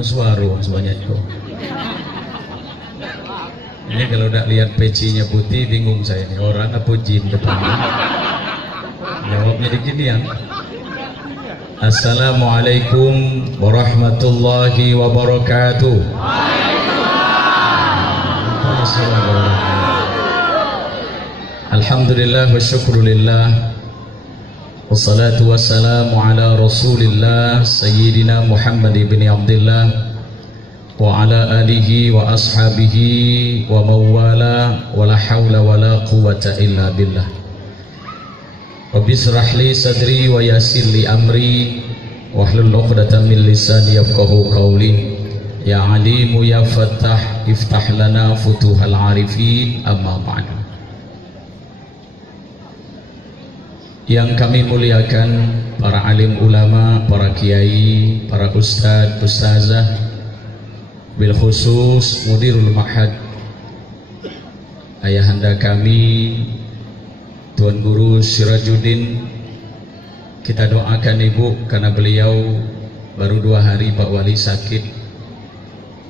Suara sebanyak itu. Ini kalau udah lihat pecinya putih bingung saya nih, orang apa jin depannya. Jawabnya beginian. Assalamualaikum warahmatullahi wabarakatuh. Alhamdulillah wa syukrulillah. Wassalatu wassalamu ala rasulillah Sayyidina Muhammad ibn Abdullah wa ala alihi wa ashabihi wa mawala wa la hawla wa la quwata illa billah. Rabbi shrah li sadri wa yassir li amri wahlul 'uqdatam min lisani yafqahu qawli. Ya alimu ya fattah iftah lana futuhal arifin, amma ba'du. Yang kami muliakan para alim ulama, para kiai, para ustadz, ustazah, bil khusus mudirul ma'had, ayahanda kami Tuan Guru Sirajuddin, kita doakan ibu karena beliau baru 2 hari Pak Wali sakit.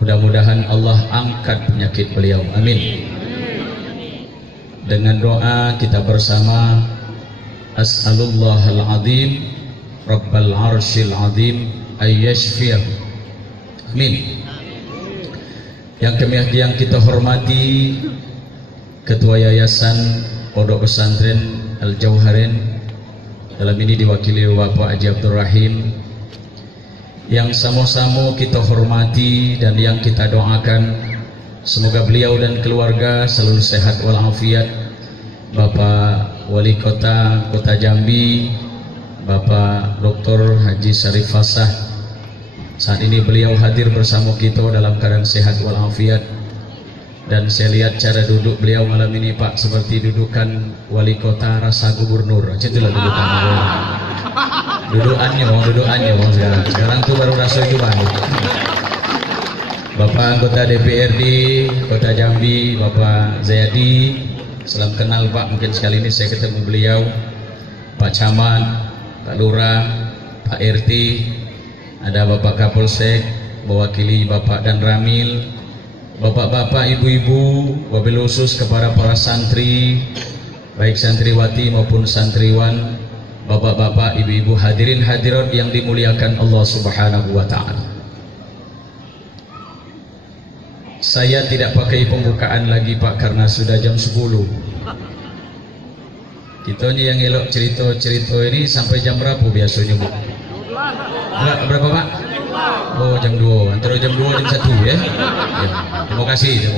Mudah-mudahan Allah angkat penyakit beliau, amin. Dengan doa kita bersama, As'alullahal azim Rabbal arshil azim ayyashfiyah, amin. Yang kita hormati Ketua Yayasan Pondok Pesantren Al-Jauharain, dalam ini diwakili Bapak Haji Abdul Rahim, yang sama-sama kita hormati dan yang kita doakan semoga beliau dan keluarga selalu sehat walafiat. Bapak Wali Kota Jambi, Bapak Dr. Haji Syarif Fasah, saat ini beliau hadir bersama kita dalam keadaan sehat walafiat. Dan saya lihat cara duduk beliau malam ini Pak seperti dudukan Wali Kota rasa gubernur. Itulah dudukannya. Dudukannya sekarang tuh baru rasa itu baik. Bapak anggota DPRD Kota Jambi, Bapak Zayadi, salam kenal Pak, mungkin sekali ini saya ketemu beliau. Pak Camat, Pak Lurah, Pak RT, ada Bapak Kapolsek mewakili Bapak dan Ramil, Bapak-bapak, ibu-ibu, wabil khusus kepada para santri, baik santriwati maupun santriwan, bapak-bapak, ibu-ibu, hadirin hadirat yang dimuliakan Allah Subhanahu wa ta'ala. Saya tidak pakai pembukaan lagi Pak karena sudah jam 10. Kitanya yang elok cerita-cerita ini sampai jam berapa biasanya Bu? Berapa Pak? Oh jam 2, antara jam 2 jam 1 ya. Terima kasih.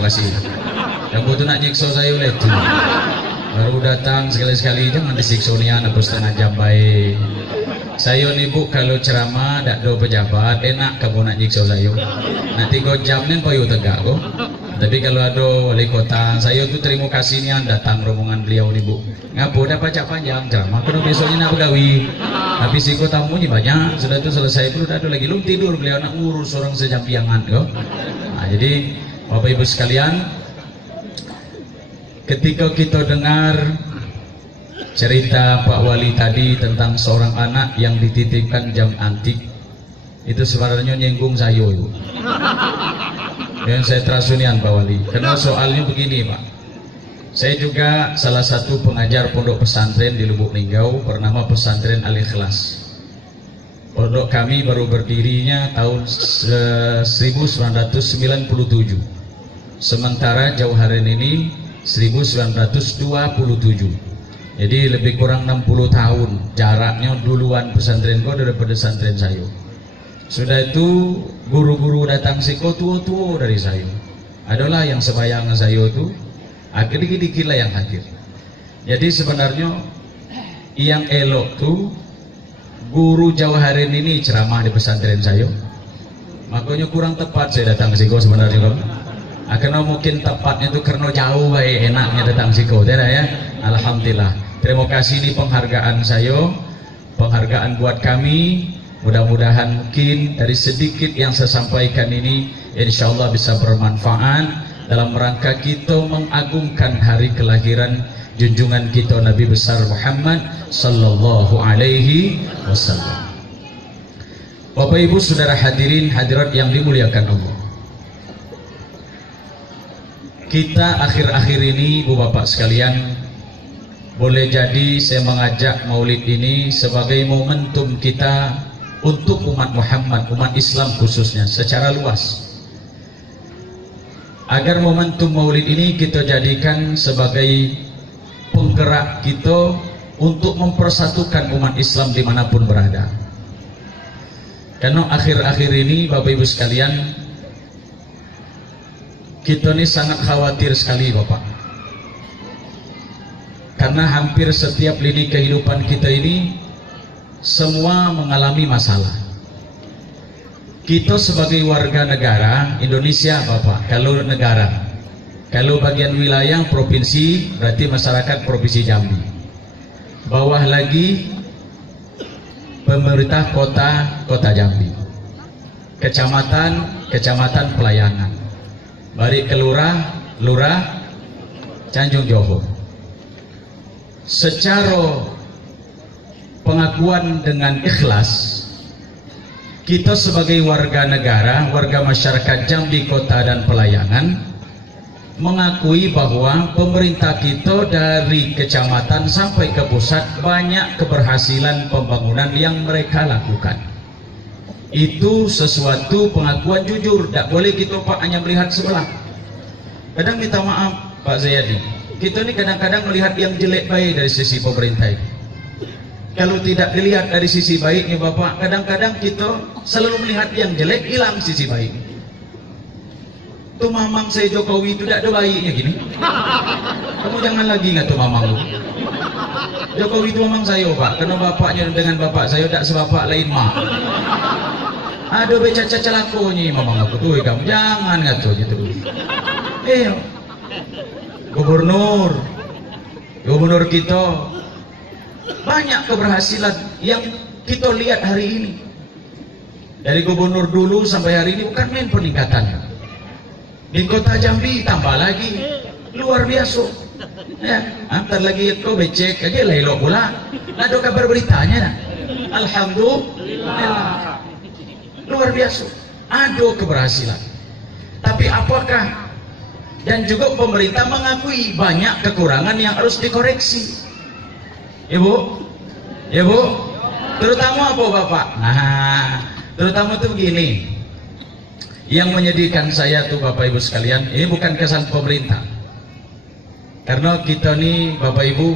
Yang butuh nak nyiksa saya oleh itu. Baru datang sekali-sekali jangan disiksa nian apa setengah jam baik. Saya nih Bu kalau ceramah tak do pejabat enak kamu nak nyiksa saya. Nanti kau jam nih payu tegak kok. Tapi kalau ada wali kota, saya tuh terima kasih nih datang rombongan beliau nih Bu. Ngapu dah pajak panjang ceramah, karena besoknya nak begawi. Habis ikut tamunya banyak, sudah itu selesai pun ada lagi. Lu tidur beliau nak ngurus orang sejampiangan kok. Nah, jadi Bapak Ibu sekalian, ketika kita dengar cerita Pak Wali tadi tentang seorang anak yang dititipkan jam antik, itu sebenarnya nyenggung saya Ibu. Yang saya terasunian Pak Wali, karena soalnya begini Pak, saya juga salah satu pengajar pondok pesantren di Lubuk Linggau bernama Pesantren Al-Ikhlas. Pondok kami baru berdirinya tahun 1997, sementara Jauharain ini 1927. Jadi lebih kurang 60 tahun jaraknya duluan pesantren gua daripada pesantren saya. Sudah itu guru-guru datang siko tua-tua dari saya. Adalah yang sebayang saya itu agak dikit-dikit lah yang hadir. Jadi sebenarnya yang elok tuh guru Jauharain ini ceramah di pesantren saya. Makanya kurang tepat saya datang siko sebenarnya. Karena mungkin tepatnya tuh karena jauh baik enaknya datang siko, tidak ya. Alhamdulillah. Terima kasih, ini penghargaan saya, penghargaan buat kami. Mudah-mudahan mungkin dari sedikit yang saya sampaikan ini insya Allah bisa bermanfaat dalam rangka kita mengagungkan hari kelahiran junjungan kita Nabi besar Muhammad sallallahu alaihi wasallam. Bapak Ibu saudara hadirin hadirat yang dimuliakan Allah, kita akhir-akhir ini Ibu Bapak sekalian, boleh jadi saya mengajak maulid ini sebagai momentum kita untuk umat Muhammad, umat Islam khususnya secara luas, agar momentum maulid ini kita jadikan sebagai penggerak kita untuk mempersatukan umat Islam dimanapun berada. Karena akhir-akhir ini Bapak Ibu sekalian, kita ini sangat khawatir sekali Bapak, karena hampir setiap lini kehidupan kita ini semua mengalami masalah. Kita sebagai warga negara Indonesia Bapak, kalau negara, kalau bagian wilayah provinsi berarti masyarakat provinsi Jambi, bawah lagi pemerintah kota Jambi, kecamatan pelayanan, balik ke lurah Tanjung Johor. Secara pengakuan dengan ikhlas, kita sebagai warga negara, warga masyarakat Jambi kota dan pelayanan mengakui bahwa pemerintah kita dari kecamatan sampai ke pusat banyak keberhasilan pembangunan yang mereka lakukan. Itu sesuatu pengakuan jujur, tidak boleh kita Pak hanya melihat sebelah. Kadang minta maaf Pak Zayadi, kita ini kadang-kadang melihat yang jelek baik dari sisi pemerintah ini. Kalau tidak dilihat dari sisi baiknya Bapak, kadang-kadang kita selalu melihat yang jelek, hilang sisi baik. Tuh mamang saya Jokowi itu tidak ada baiknya gini. Kamu jangan lagi nggak tuh mamang lu. Jokowi itu mamang saya Pak, karena bapaknya dengan bapak saya tidak sebapak lain mak. Aduh beca-caca lakunya mamang aku tuh, kamu jangan nggak tuh gitu. Gubernur kita banyak keberhasilan yang kita lihat hari ini. Dari gubernur dulu sampai hari ini bukan main peningkatannya. Di kota Jambi tambah lagi luar biasa. Ya, antar lagi itu becek aja lelo pula. Ada kabar beritanya. Alhamdulillah. Luar biasa. Ada keberhasilan. Tapi apakah, dan juga pemerintah mengakui banyak kekurangan yang harus dikoreksi. Ibu, terutama apa Bapak? Nah, terutama tuh begini, yang menyedihkan saya tuh Bapak Ibu sekalian, ini bukan kesalahan pemerintah, karena kita nih Bapak Ibu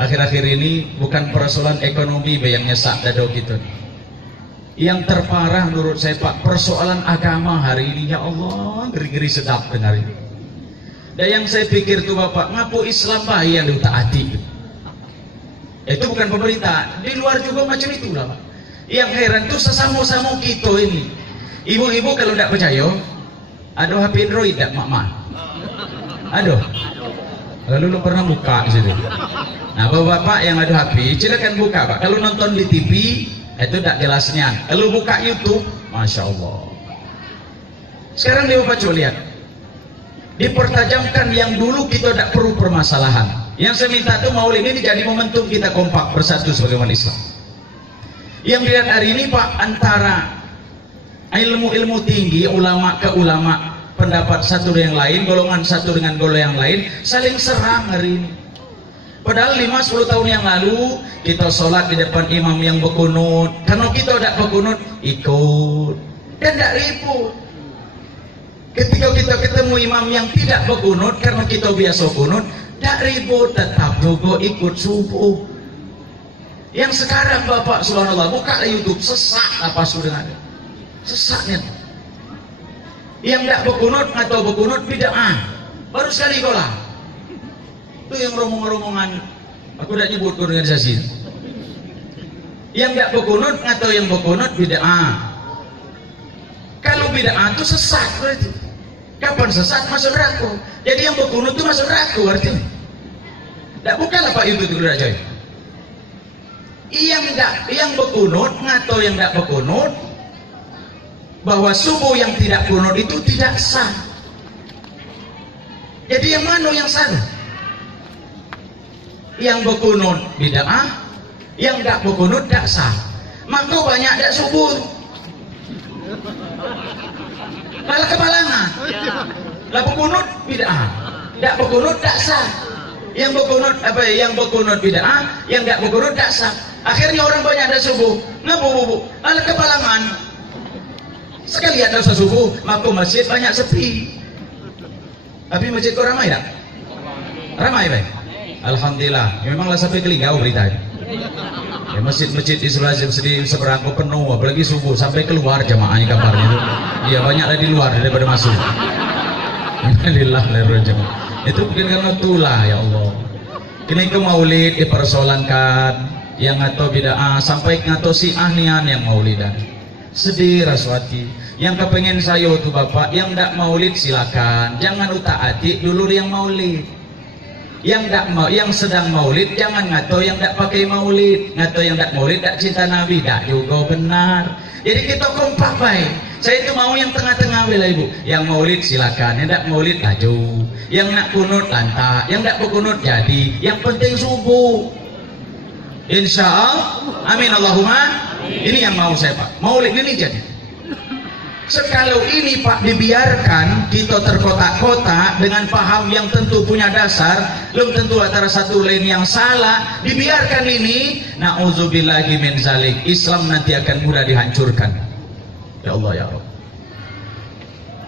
akhir-akhir ini bukan persoalan ekonomi yang nyesak dado kita. Yang terparah menurut saya Pak, persoalan agama hari ini. Ya Allah, geri-geri sedap dengar ini. Dan yang saya pikir tuh Bapak, ngapu Islam bahaya yang ditaati. Itu bukan pemerintah, di luar juga macam itulah Pak. Yang heran tuh sesama-sama kita ini. Ibu-ibu kalau tidak percaya, ada HP Android tidak mak-mak? Aduh. Lalu lu pernah buka situ. Nah, bapak-bapak yang ada HP, silakan buka Pak. Kalau nonton di TV itu tidak jelasnya. Kalau buka YouTube, Masya Allah. Sekarang dia Bapak coba lihat, dipertajamkan yang dulu kita tidak perlu permasalahan. Yang saya minta itu maulid ini jadi momentum kita kompak bersatu sebagai umat Islam. Yang dilihat hari ini Pak, antara ilmu-ilmu tinggi, ulama ke ulama, pendapat satu dengan yang lain, golongan satu dengan golongan yang lain, saling serang hari ini. Padahal 5-10 tahun yang lalu kita sholat di depan imam yang berkunut, karena kita tidak berkunut ikut dan tidak ribut. Ketika kita ketemu imam yang tidak berkunut karena kita biasa kunut, tidak ribut, tetap juga ikut subuh. Yang sekarang Bapak subhanallah, buka YouTube, sesak apa sudah ada, sesaknya. Yang tidak berkunut atau berkunut bid'ah, baru sekali golah. Itu yang rombongan-rombongan, aku tidak nyebut organisasi. Yang tidak berkunut atau yang berkunut bid'ah. Kalau bid'ah itu sesat berarti. Kapan sesat? Masuk neraka. Jadi yang berkunut itu masuk neraka artinya. Tak bukanlah Pak itu dulu coy. Yang berkunut ngato yang tak berkunut bahwa subuh yang tidak kunut itu tidak sah. Jadi yang mana yang sah? Yang berkunut bid'ah, yang tak berkunut tak sah. Maka banyak tak subuh. Malah kebalangan. Lah berkunut bid'ah, tak berkunut tak sah. Yang berkunut apa? Yang berkunut bid'ah, yang tak berkunut tak sah. Akhirnya orang banyak ada subuh, ngabu-bubu, malah kebalangan. Sekali ada subuh, maka masjid banyak sepi. Tapi masjid kau ramai tak? Ramai baik. Alhamdulillah. Memanglah sampai kelingau berita. Ya, masjid-masjid Islam sedih seberang kau penuh, apalagi subuh sampai keluar jamaahnya kabarnya itu. Iya banyaklah di luar daripada masuk. Alhamdulillah itu mungkin karena itulah ya Allah. Kini ke maulid dipersoalankan, yang atau bid'ah sampai ngato si ahnian yang maulidan. Sedih Raswati. Yang kepengen saya tuh bapak, yang tak maulid silakan, jangan utaati dulu yang maulid. Yang tak mau, yang sedang maulid jangan ngato yang tak pakai maulid, ngato yang tak maulid tak cinta Nabi, tak juga benar. Jadi kita kompak baik. Saya itu mau yang tengah-tengah wilayah ibu. Yang maulid silakan, yang tak maulid laju. Yang nak kunut lantak, yang tak berkunut jadi. Yang penting subuh. Insya Allah, amin Allahumma. Ini yang mau saya Pak. Maulid ini jadi. Sekalau ini Pak dibiarkan kita terkotak-kotak dengan paham yang tentu punya dasar, belum tentu antara satu lain yang salah, dibiarkan ini, na'udzubillahi min zalik, Islam nanti akan mudah dihancurkan. Ya Allah ya Allah.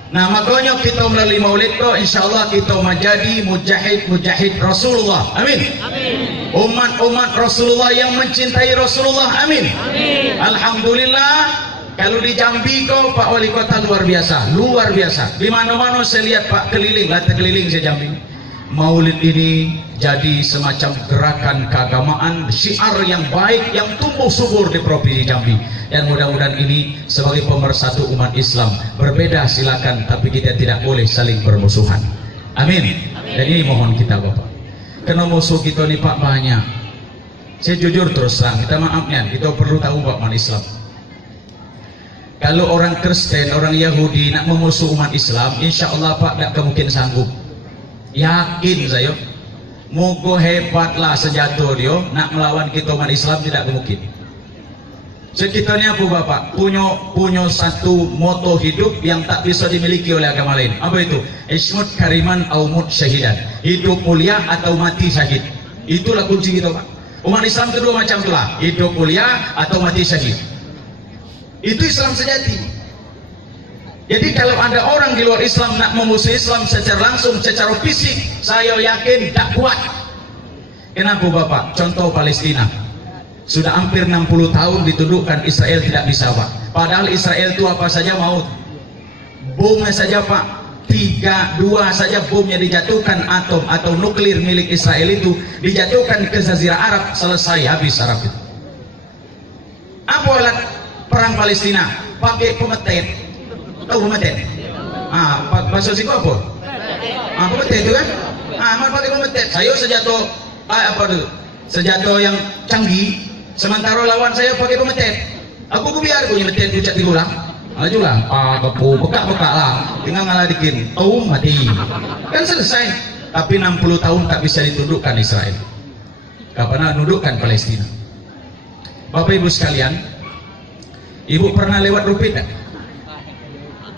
Nah makanya kita melalui maulid itu insyaallah kita menjadi mujahid Rasulullah. Amin. Amin. Umat Rasulullah yang mencintai Rasulullah. Amin. Amin. Alhamdulillah. Kalau di Jambi kau Pak Wali Kota luar biasa, luar biasa. Di mana-mana saya lihat Pak keliling, lata keliling saya Jambi. Maulid ini jadi semacam gerakan keagamaan, syiar yang baik yang tumbuh subur di provinsi Jambi. Dan mudah-mudahan ini sebagai pemersatu umat Islam. Berbeda silakan, tapi kita tidak boleh saling bermusuhan. Amin. Dan ini mohon kita Bapak. Karena musuh kita ini Pak banyak. Saya jujur terus terang, kita maafnya, kita perlu tahu Pak man Islam. Kalau orang Kristen, orang Yahudi nak memusuh umat Islam, insya Allah Pak tak mungkin sanggup. Yakin saya. Moga hebatlah senjata dia nak melawan kita umat Islam tidak mungkin. Sekitarnya apa Bapak? Punya satu moto hidup yang tak bisa dimiliki oleh agama lain. Apa itu? Ismut kariman au mut syahidan. Hidup mulia atau mati syahid. Itulah kunci kita Pak. Umat Islam kedua macam itulah. Hidup mulia atau mati syahid. Itu Islam sejati. Jadi kalau ada orang di luar Islam nak memusuh Islam secara langsung, secara fisik, saya yakin tak kuat. Kenapa Bapak? Contoh Palestina. Sudah hampir 60 tahun ditundukkan Israel tidak bisa Pak. Padahal Israel itu apa saja mau. Bomnya saja Pak. 2 saja bomnya dijatuhkan, atom atau nuklir milik Israel itu dijatuhkan ke Jazirah Arab, selesai habis Arab itu. Apa alat perang Palestina? Pakai pemetet. Tahu pemetet? Bahasa siku apa? Pemetet itu kan? Pakai pemetet. Saya senjata yang canggih, sementara lawan saya pakai pemetet. Aku biar punya metet ucap dikurang. Julang, bekak lah, tinggal ngalah dikit, mati. Kan selesai. Tapi 60 tahun tak bisa ditundukkan Israel. Kapan nundukkan Palestina? Bapak Ibu sekalian, Ibu pernah lewat Rupit tak?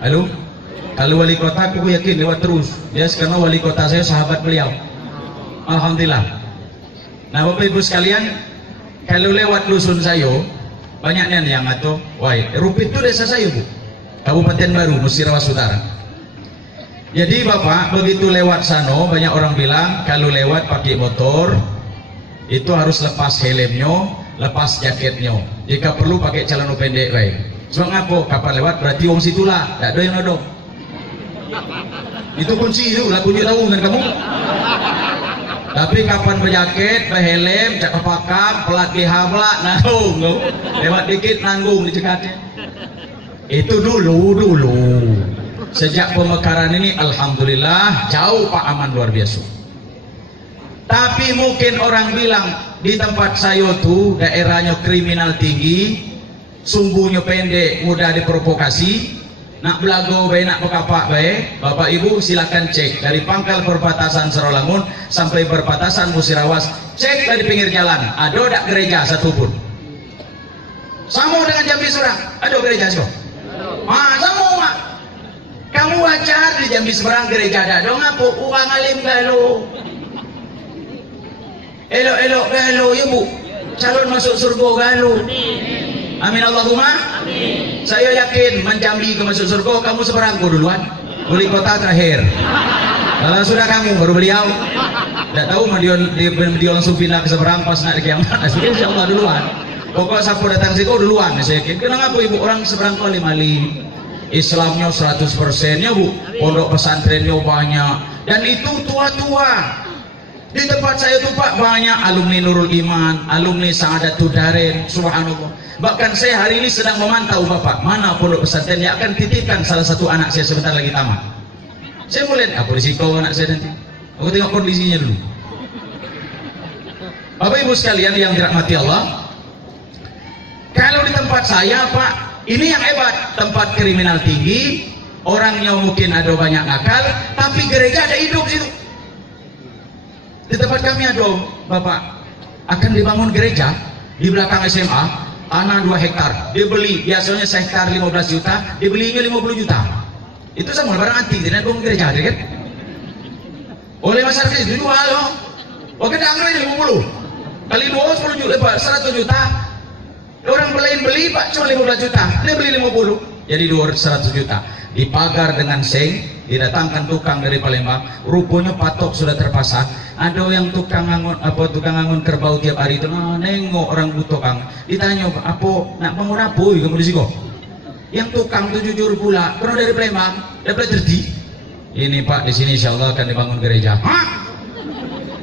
Halo? Kalau wali kota aku yakin lewat terus. Ya, karena wali kota saya sahabat beliau. Alhamdulillah. Nah Bapak Ibu sekalian, kalau lewat dusun saya, banyaknya yang ngato, wah Rupit itu desa saya Bu, Kabupaten Baru, Musirawas Utara. Jadi Bapak begitu lewat sana, banyak orang bilang kalau lewat pakai motor itu harus lepas helmnya, lepas jaketnya. Jika perlu pakai celana pendek baik. Sebab ngapo kapal lewat berarti wong situlah, tak ada yang nodong. Itu kunci itu, lah kunci tahu kan kamu. Tapi kapan berjaket, berhelm, cakap pakam, pelat dihamla, nanggung, lewat dikit nanggung di cekatnya. Itu dulu. Sejak pemekaran ini, alhamdulillah jauh Pak aman luar biasa. Tapi mungkin orang bilang di tempat saya tuh daerahnya kriminal tinggi, sumbunya pendek, mudah diprovokasi. Nak belago bae, nak pekapak bae, Bapak Ibu silakan cek dari pangkal perbatasan Sarawangun sampai perbatasan Musirawas, cek dari pinggir jalan, ada tak gereja satupun. Sama dengan Jambi Seberang, ada gereja semua. Sama. Kamu wajar di Jambi Seberang gereja ada, dong apa uang alim galo. Elok-elok galo ya Bu, calon masuk surga galo. Amin Allahumma. Amin. Saya yakin menjambi ke masuk surga, kamu seberangku duluan, beli kota terakhir. Kalau sudah kamu baru beliau. Tidak tahu dia langsung pindah ke seberang pas nak kiamat. Insya Allah duluan. Pokok siapa datang situ duluan. Saya yakin. Kenapa ibu orang seberang kali mali? Islamnya 100%-nya Bu, pondok pesantrennya banyak, dan itu tua-tua. Di tempat saya tuh Pak banyak alumni Nurul Iman, alumni Sa'adatul Darain, subhanallah. Bahkan saya hari ini sedang memantau Bapak, mana pondok pesantren yang akan titipkan salah satu anak saya sebentar lagi tamat. Saya mau lihat apa risiko anak saya nanti. Aku tengok kondisinya dulu. Bapak Ibu sekalian yang dirahmati Allah, kalau di tempat saya Pak, ini yang hebat, tempat kriminal tinggi, orangnya mungkin ada banyak nakal, tapi gereja ada hidup situ. Di tempat kami ada Bapak, akan dibangun gereja di belakang SMA, tanah 2 hektar, dibeli biasanya sehektar 15 juta, dibelinya 50 juta. Itu sama barang antik, tidak bangun gereja, kan? Oleh masyarakat itu jual loh. Oke, anggarannya 50 kali 2 10 juta, 100 juta. Orang beli Pak cuma 15 juta, dia beli 50, jadi 200 juta. Dipagar dengan seng, didatangkan tukang dari Palembang, rupanya patok sudah terpasang. Ada yang tukang angon kerbau tiap hari itu, nengok orang tukang, ditanya apa nak bangun apa kamu di sini? Yang tukang itu jujur pula, karena dari Palembang, dapat terdi. Ini Pak, di sini insya Allah akan dibangun gereja. Hah?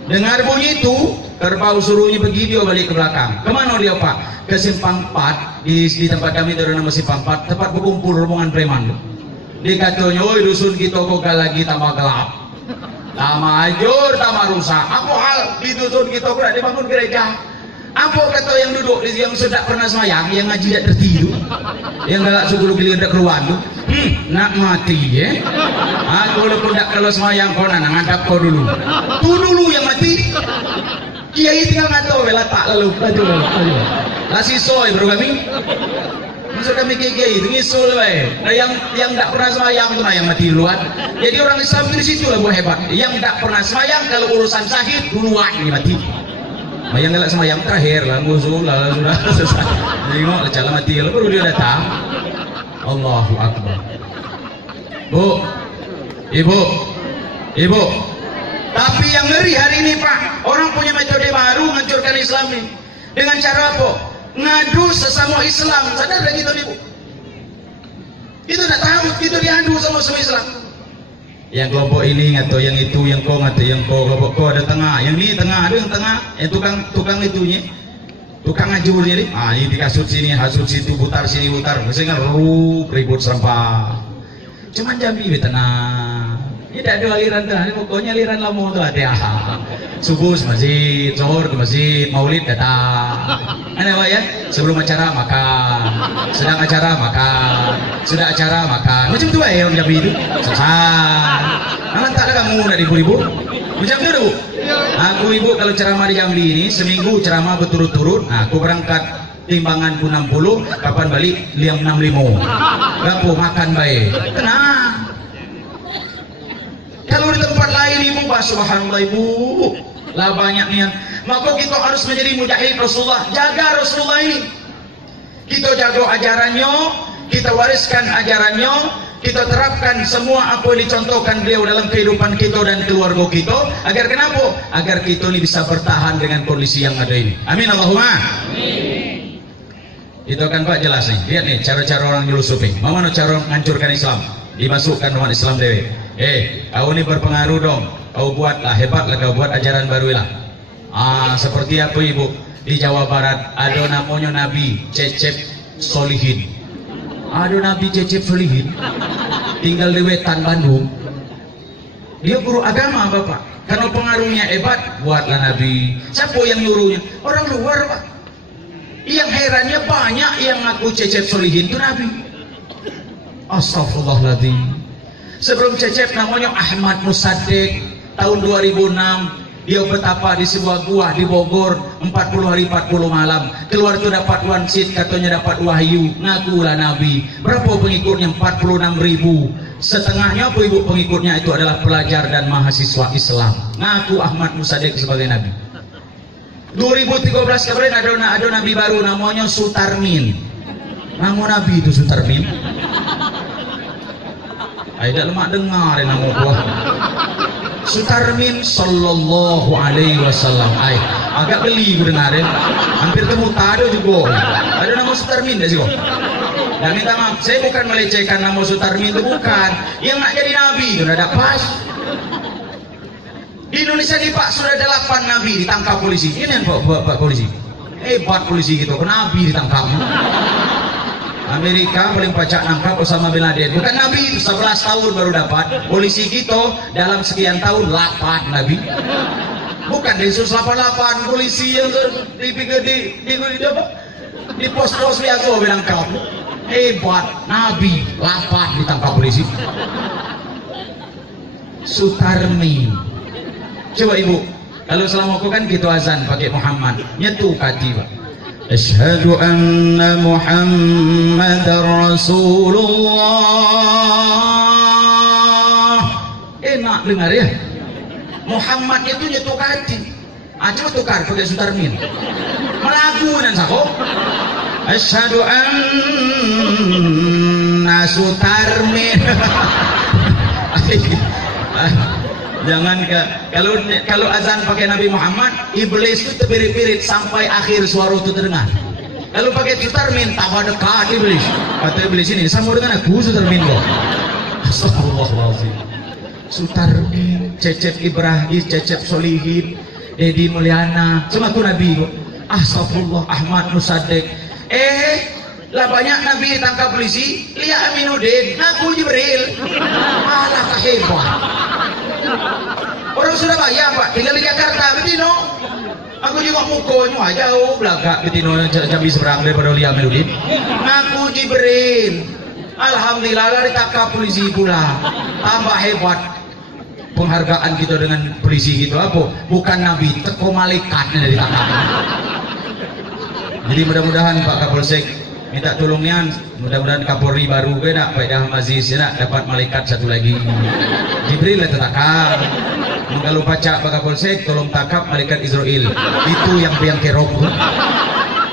Dengar bunyi itu, kerbau suruhnya pergi, dia balik ke belakang. Kemana dia Pak? Ke Simpang 4, di tempat kami itu ada nama Simpang 4, tempat berkumpul rombongan preman. Dia katanya, oi dusun kita kok lagi tambah gelap, tambah hancur, tambah rusak. Apa hal di dusun kita kok dibangun gereja? Apa kata yang duduk yang sudah pernah semayang, yang ngaji tidak tertidur, yang galak suku gilir tidak keluar tuh, nak mati ya? Aku walaupun tidak kalau semayang kau nana ngadap kau dulu, tu dulu yang mati. Kiai tinggal ngato, letak lalu, laju. Nasi soy bro kami. Maksud kami kiai itu ngisul nah yang tidak pernah semayang itu nah yang mati duluan. Jadi orang Islam itu di situ lah buat hebat. Yang tidak pernah semayang kalau urusan syahid duluan ini mati. Yang nggak semayang terakhir lah musuh lah sudah selesai. Tengok jalan mati lah baru dia datang. Allahu Akbar. Bu, ibu. Tapi yang ngeri hari ini Pak, orang punya metode baru menghancurkan Islam ini. Dengan cara apa? Ngadu sesama Islam. Sadar dah gitu ibu? Itu tak tahu, itu diadu sama semua Islam. Yang kelompok ini atau yang itu, yang kau atau yang kau, kelompok kau ada tengah, yang ini tengah, ada yang tengah, yang tukang itunya, tukang ngajurnya nih. Ini dikasut sini, hasut situ, putar sini, putar. Misalnya ribut serempah. Cuman Jambi tenang. Tidak ada aliran tengah, pokoknya aliran lama itu ada. Subuh ke masjid, zuhur ke masjid, maulid datang. Ada apa ya? Sebelum acara makan, sedang acara makan, sudah acara makan. Macam itu ya orang Jambi itu. Selesai. Memang tak ada kamu dari ibu-ibu. Macam itu Bu. Aku ibu kalau ceramah di Jambi ini seminggu ceramah berturut-turut. Nah, aku berangkat timbanganku 60, kapan balik liam 65. Gapo makan baik. Tenang. Kalau di tempat lain ibu, subhanallah ibu, lah banyak niat. Maka kita harus menjadi mujahid Rasulullah. Jaga Rasulullah ini. Kita jaga ajarannya, kita wariskan ajarannya, kita terapkan semua apa yang dicontohkan beliau dalam kehidupan kita dan keluarga kita. Agar kenapa? Agar kita ini bisa bertahan dengan kondisi yang ada ini. Amin Allahumma. Amin. Itu kan Pak jelas nih. Lihat nih cara-cara orang nyelusupi. Mana cara menghancurkan Islam? Dimasukkan umat Islam dewe. Kau ini berpengaruh dong. Kau buatlah, hebatlah kau buat ajaran baru lah. Seperti apa ibu? Di Jawa Barat ada namanya Nabi Cecep Solihin. Ada Nabi Cecep Solihin. Tinggal di Wetan Bandung. Dia guru agama Bapak. Karena pengaruhnya hebat, buatlah Nabi. Siapa yang nyuruhnya? Orang luar Pak. Yang herannya banyak yang ngaku Cecep Solihin itu Nabi. Astagfirullahaladzim. Sebelum Cecep namanya Ahmad Musaddiq. Tahun 2006 dia betapa di sebuah gua di Bogor 40 hari 40 malam. Keluar itu dapat wansit, katanya dapat wahyu. Ngakulah Nabi. Berapa pengikutnya? 46.000. Setengahnya apa ibu pengikutnya itu adalah pelajar dan mahasiswa Islam. Ngaku Ahmad Musaddiq sebagai Nabi. 2013 kemarin ada Nabi baru namanya Sutarmin. Nama Nabi itu Sutarmin. Tidak lemak dengar nama buah. Sutarmin sallallahu alaihi wasallam. Agak beli dengarin. Hampir temu tado juga. Ada nama Sutarmin dah sih kok. Dan minta maaf, saya bukan melecehkan nama Sutarmin itu, bukan. Yang nak jadi Nabi itu ada pas. Di Indonesia nih Pak sudah ada 8 Nabi ditangkap polisi. Ini Pak polisi. Hebat polisi gitu. Kenapa Nabi ditangkap? Amerika paling pacak nangkap Osama bin Laden. Bukan Nabi itu 11 tahun baru dapat. Polisi kita dalam sekian tahun 8 Nabi. Bukan Densus 88 polisi yang di pos-pos liago bilang kau. Hebat Nabi 8 ditangkap polisi. Sutarmin. Coba ibu, kalau selama aku kan gitu azan pakai Muhammad, nyetu kati Pak. Asyhadu anna Muhammadar Rasulullah. Enak dengar ya. Muhammad itu nyetu kati. Coba tukar pakai Sutarmin. Melagu dan sako. Asyhadu anna Sutarmin. Jangan kalau azan pakai Nabi Muhammad, iblis itu terpirit-pirit sampai akhir suara itu terdengar. Kalau pakai Sutarmin, tambah dekat iblis. Kata iblis ini, sama dengan aku Sutarmin kok. Astagfirullahaladzim. Sutarmin, Cecep Ibrahim, Cecep Solihin, Dedi Mulyana, semua itu Nabi kok. Astagfirullah, Ahmad Musaddiq. Lah banyak Nabi ditangkap polisi, lihat Aminuddin, ngaku Jibril. Malah hebat. Orang Surabaya Pak, tinggal di Jakarta, betino. Aku juga mukonya jauh belakang betino Jambi seberang daripada lihat Aminuddin. Ngaku Jibril. Alhamdulillah ditangkap polisi pula. Tambah hebat penghargaan kita dengan polisi gitu apa? Bukan Nabi, teko malaikat yang ditangkap. Jadi mudah-mudahan Pak Kapolsek minta tolongnya, mudah-mudahan Kapolri baru nak Pak Idham Aziz nak dapat malaikat satu lagi. Jibril lah tertakap. Kalau baca Pak Kapolsek tolong takap malaikat Israel. Itu yang kerok.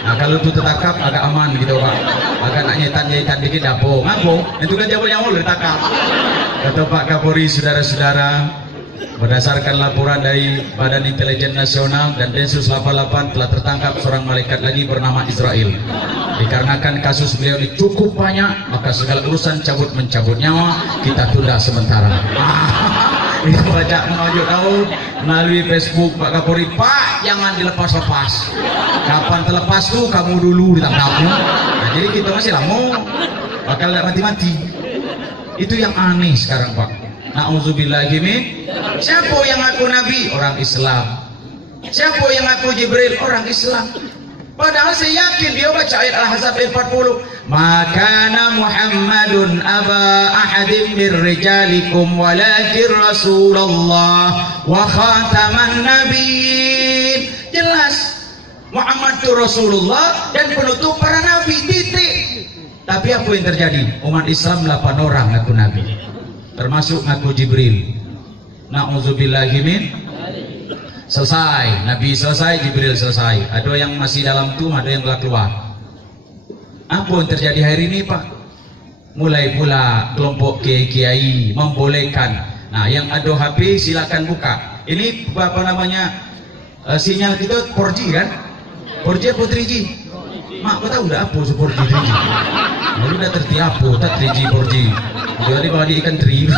Nah kalau itu tertakap agak aman gitu Pak. Agak nak nyetan dikit dapo. Ngapo? Itu kan jauh nyamul tertakap. Kata Pak Kapolri, saudara-saudara, berdasarkan laporan dari Badan Intelijen Nasional dan Densus 88 telah tertangkap seorang malaikat lagi bernama Israel. Dikarenakan kasus beliau ini cukup banyak, maka segala urusan cabut-mencabut nyawa kita tunda sementara. Kita baca menunjuk tahu melalui Facebook Pak Kapolri, Pak jangan dilepas-lepas. Kapan terlepas tuh kamu dulu ditangkapnya. Nah, jadi kita masih lama, bakal mati-mati. Itu yang aneh sekarang Pak. Na'udzubillahi min. Siapa yang ngaku Nabi? Orang Islam. Siapa yang ngaku Jibril? Orang Islam. Padahal saya yakin dia baca ayat Al-Ahzab 40. Makana Muhammadun aba ahadim min rijalikum walakin Rasulullah wa khataman nabiyyin. Jelas Muhammad itu Rasulullah dan penutup para nabi, titik. Tapi apa yang terjadi? Umat Islam 8 orang ngaku Nabi, termasuk ngaku Jibril. Na'udzubillahi min. Selesai, Nabi selesai, Jibril selesai. Ada yang masih dalam tuh, ada yang telah keluar. Apa yang terjadi hari ini Pak? Mulai pula kelompok kiai membolehkan. Nah, yang ada HP silakan buka. Ini apa namanya? Sinyal kita 4G kan? 4G atau 3G? Mak, kau tahu udah apa 4G 3G? Lalu udah tertiapu, tak 3G 4G. Jadi kalau di ikan teri.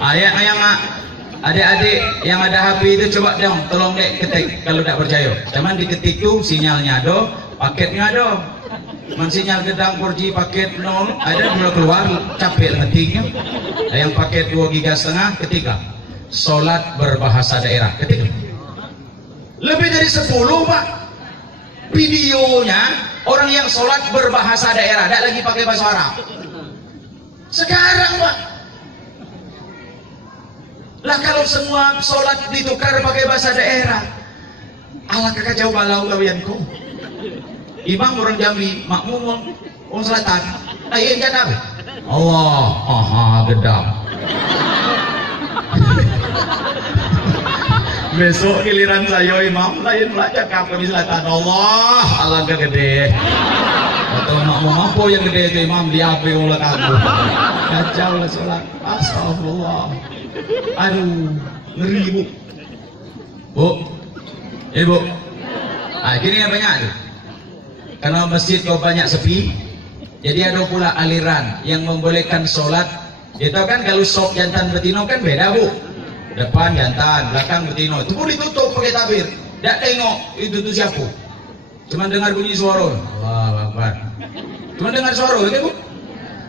Ayah adik-adik yang ada HP itu coba dong, tolong dek ketik kalau tidak percaya. Cuman diketik tuh sinyalnya ada, paketnya ada. sinyal gedang 4G paket 0 ada dua keluar capek ngetiknya. Yang paket 2,5 GB ketiga sholat berbahasa daerah ketiga. Lebih dari 10 Pak videonya orang yang sholat berbahasa daerah, tidak lagi pakai bahasa Arab sekarang Pak. Lah kalau semua sholat ditukar pakai bahasa daerah, alangkah kacau balau kawianku. Imam orang Jambi, makmum orang Selatan, ayo jadab Allah, gedam. Besok giliran saya imam lain belajar kami Selatan, Allah alangkah gede. Atau makmum apa yang gede itu imam diapi oleh aku. Kacau lah sholat, astagfirullah. Aduh, ngeri bu, ibu. Gini yang banyak tuh. Karena masjid kau banyak sepi, jadi ada pula aliran yang membolehkan sholat. Itu kan kalau sok jantan betino kan beda bu. Depan jantan, belakang betino. Itu pun ditutup pakai tabir. Tidak tengok itu tuh siapa. Cuma dengar bunyi suara. Wah, Akbar. Cuma dengar suara, gitu bu.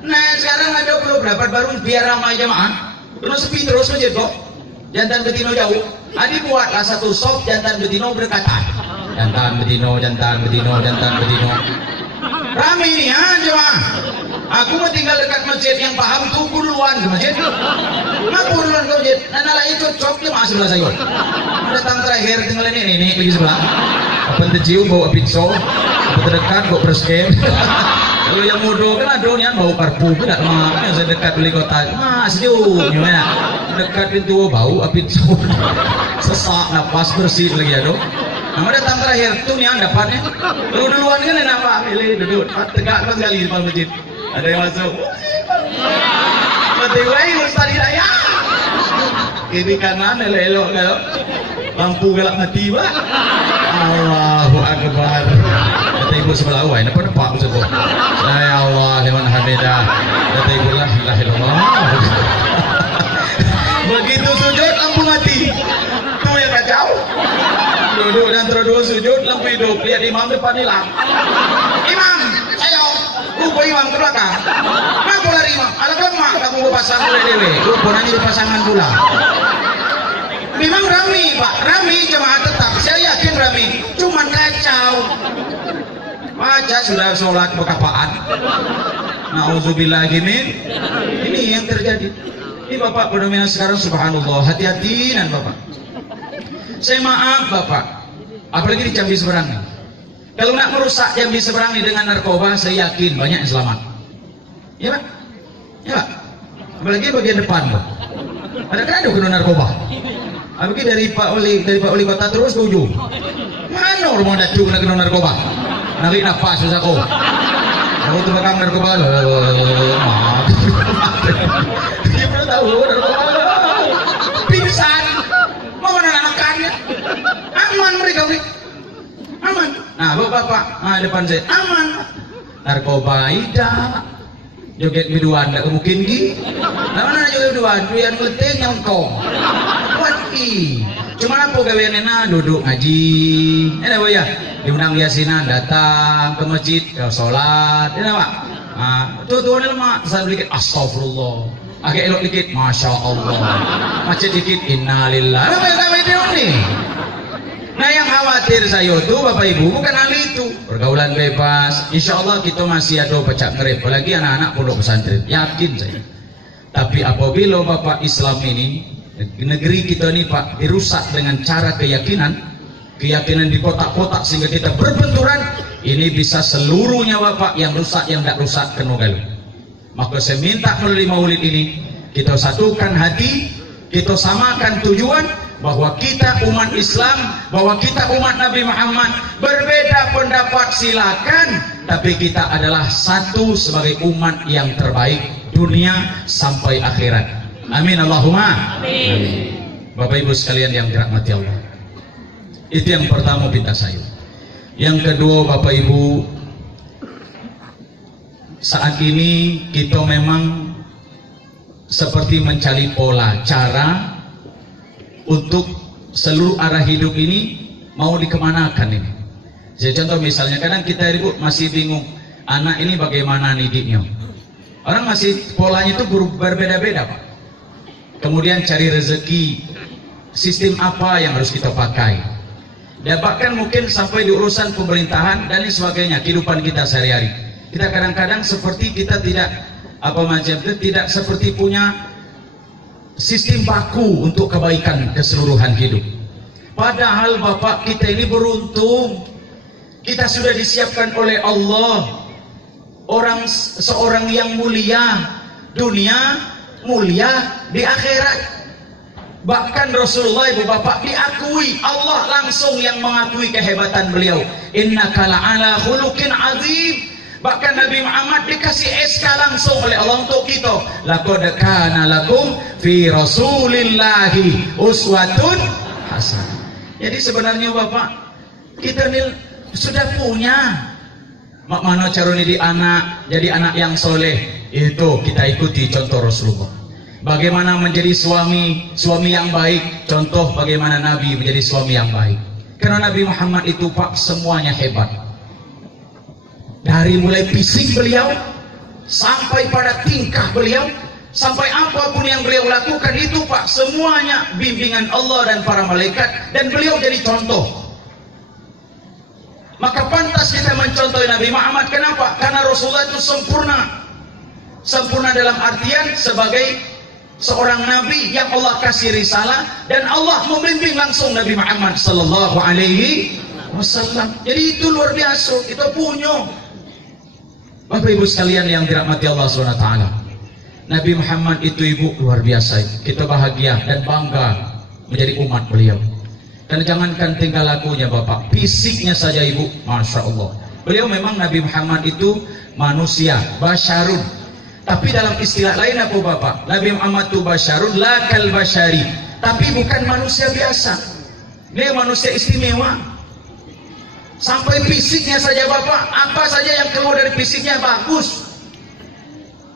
Nah sekarang ada berapa baru biar ramai jemaah. Terus sepi terus masjid kok. Jantan betino jauh. Dibuatlah satu sok jantan betino berdekatan. Jantan betino, jantan betino, jantan betino. Rame ini ya jemaah. Aku mau tinggal dekat masjid yang paham tuh duluan ke masjid. Aku duluan ke masjid. Nana lah itu cok dia masuk sebelah saya. Datang terakhir tinggal ini lagi sebelah. Apa tercium bawa pizza, apa terdekat bawa perskem. Kalau yang mudo kan ada yang bau parfum tidak mah. Yang saya dekat beli kota, mas sejuk gimana? Dekat pintu bau api sesak napas bersih lagi ada. Nah, datang terakhir tuh yang dapatnya. Lu duluan kan enak Pak, milih duduk tegak sekali di depan masjid. Ada yang masuk. Mati lain Ustaz Hidayah. Kiri kanan elok kalau lampu galak mati Pak. Allahu Akbar. Kata ibu sebelah awal, apa nampak Ustaz? Ya Allah, liman hamidah. Kata ibu la ilaha illallah. Begitu sujud lampu mati. Tuh yang kacau. Duduk dan terus sujud lampu hidup. Lihat imam depan hilang. Imam, ayo. Lupa imam ke belakang. Kenapa lari imam? Ada kemak kamu berpasang oleh dewe. Lupa nanti berpasangan pula. Memang rame Pak, rame jemaah tetap. Saya yakin rame. Cuman kacau. Baca sudah sholat bekapaan. Nauzubillah gini. Ini yang terjadi. Ini Bapak fenomena sekarang subhanallah. Hati-hati dan Bapak. Saya maaf Bapak, apalagi di Jambi seberang nih. Kalau nak merusak Jambi seberang nih dengan narkoba, saya yakin banyak yang selamat. Ya Pak? Ya Pak? Apalagi bagian depan Pak. Ada kena narkoba. Apalagi dari Pak Wali Kota terus ke ujung. Mana orang mau dacu kena narkoba? Narik nafas susah kok. Aku tuh bakal narkoba. Maaf. Dia pernah tahu narkoba. Pingsan. Mau menanakannya. Aman mereka. Aman. Nah bapak, depan saya aman. Narkoba tidak. Joget biduan tidak mungkin gi. Nah mana joget biduan? Biar ngeletih nyongkong. Wati. Cuma apa gaweannya duduk ngaji. Enak Pak ya. Diundang yasinan datang ke masjid ke sholat. Enak Pak. Tuh mak saya sedikit astagfirullah. Agak elok dikit, masya Allah. Macet dikit, innalillah. Apa ini? Nah yang khawatir saya itu Bapak Ibu bukan hal itu. Pergaulan bebas, insya Allah kita masih ada pecah ngerep. Apalagi anak-anak pondok pesantren, yakin saya. Tapi apabila Bapak Islam ini, negeri kita ini Pak dirusak dengan cara keyakinan di kotak-kotak sehingga kita berbenturan, ini bisa seluruhnya Bapak yang rusak yang tidak rusak kena galu. Maka saya minta melalui maulid ini kita satukan hati, kita samakan tujuan bahwa kita umat Islam, bahwa kita umat Nabi Muhammad. Berbeda pendapat silakan, tapi kita adalah satu sebagai umat yang terbaik dunia sampai akhirat. Amin Allahumma amin. Bapak Ibu sekalian yang dirahmati Allah, itu yang pertama pinta saya. Yang kedua Bapak Ibu, saat ini kita memang seperti mencari pola cara untuk seluruh arah hidup ini mau dikemanakan ini. Jadi contoh misalnya kadang kita masih bingung anak ini bagaimana didiknya. Orang masih polanya itu berbeda-beda Pak. Kemudian cari rezeki, sistem apa yang harus kita pakai. Dan bahkan mungkin sampai di urusan pemerintahan dan lain sebagainya, kehidupan kita sehari-hari. Kita kadang-kadang seperti kita tidak tidak seperti punya sistem baku untuk kebaikan keseluruhan hidup. Padahal Bapak, kita ini beruntung. Kita sudah disiapkan oleh Allah seorang yang mulia dunia, mulia di akhirat. Bahkan Rasulullah Ibu Bapak diakui, Allah langsung yang mengakui kehebatan beliau. Innaka la'ala khuluqin azim. Bahkan Nabi Muhammad dikasih SK langsung oleh Allah untuk kita. Laqad kana lakum fi Rasulillahi uswatun hasanah. Jadi sebenarnya Bapak, kita ini sudah punya mana cara jadi anak yang soleh. Itu kita ikuti contoh Rasulullah. Bagaimana menjadi suami yang baik, contoh bagaimana Nabi menjadi suami yang baik. Karena Nabi Muhammad itu Pak semuanya hebat. Dari mulai fisik beliau sampai pada tingkah beliau, sampai apapun yang beliau lakukan itu Pak semuanya bimbingan Allah dan para malaikat, dan beliau jadi contoh. Maka pantas kita mencontohi Nabi Muhammad. Kenapa? Karena Rasulullah itu sempurna. Sempurna dalam artian sebagai seorang Nabi yang Allah kasih risalah, dan Allah membimbing langsung Nabi Muhammad sallallahu alaihi wasallam. Jadi itu luar biasa, kita punya. Bapak Ibu sekalian yang dirahmati Allah SWT, Nabi Muhammad itu Ibu luar biasa. Kita bahagia dan bangga menjadi umat beliau. Dan jangankan tingkah lakunya Bapak, fisiknya saja Ibu, Masya Allah. Beliau memang Nabi Muhammad itu manusia, basyarun. Tapi dalam istilah lain apa Bapak? Nabi Muhammad itu basyarun, la kal basyari. Tapi bukan manusia biasa. Dia manusia istimewa. Sampai fisiknya saja Bapak, apa saja yang keluar dari fisiknya bagus.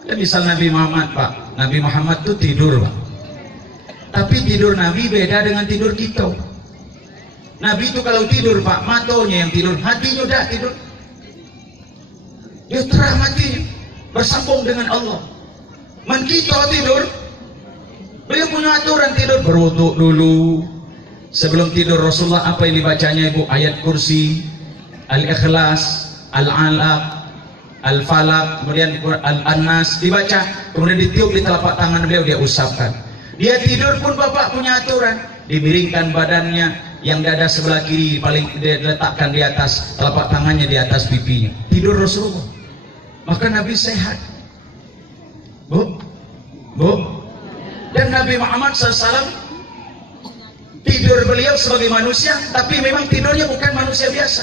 Dan misal Nabi Muhammad Pak, Nabi Muhammad itu tidur Pak. Tapi tidur Nabi beda dengan tidur kita. Nabi itu kalau tidur Pak, matanya yang tidur, hatinya udah tidur. Dia terang hatinya, bersambung dengan Allah. Man kita tidur, beliau punya aturan tidur, berwudu dulu. Sebelum tidur Rasulullah apa yang dibacanya Ibu? Ayat kursi, Al-Ikhlas, Al-Alaq, Al-Falaq, kemudian Al-Annas dibaca, kemudian ditiup di telapak tangan beliau, dia usapkan. Dia tidur pun Bapak punya aturan, dimiringkan badannya, yang dada sebelah kiri paling diletakkan di atas telapak tangannya, di atas pipinya. Tidur Rasulullah. Maka Nabi sehat. Bu. Dan Nabi Muhammad SAW tidur beliau sebagai manusia, tapi memang tidurnya bukan manusia biasa.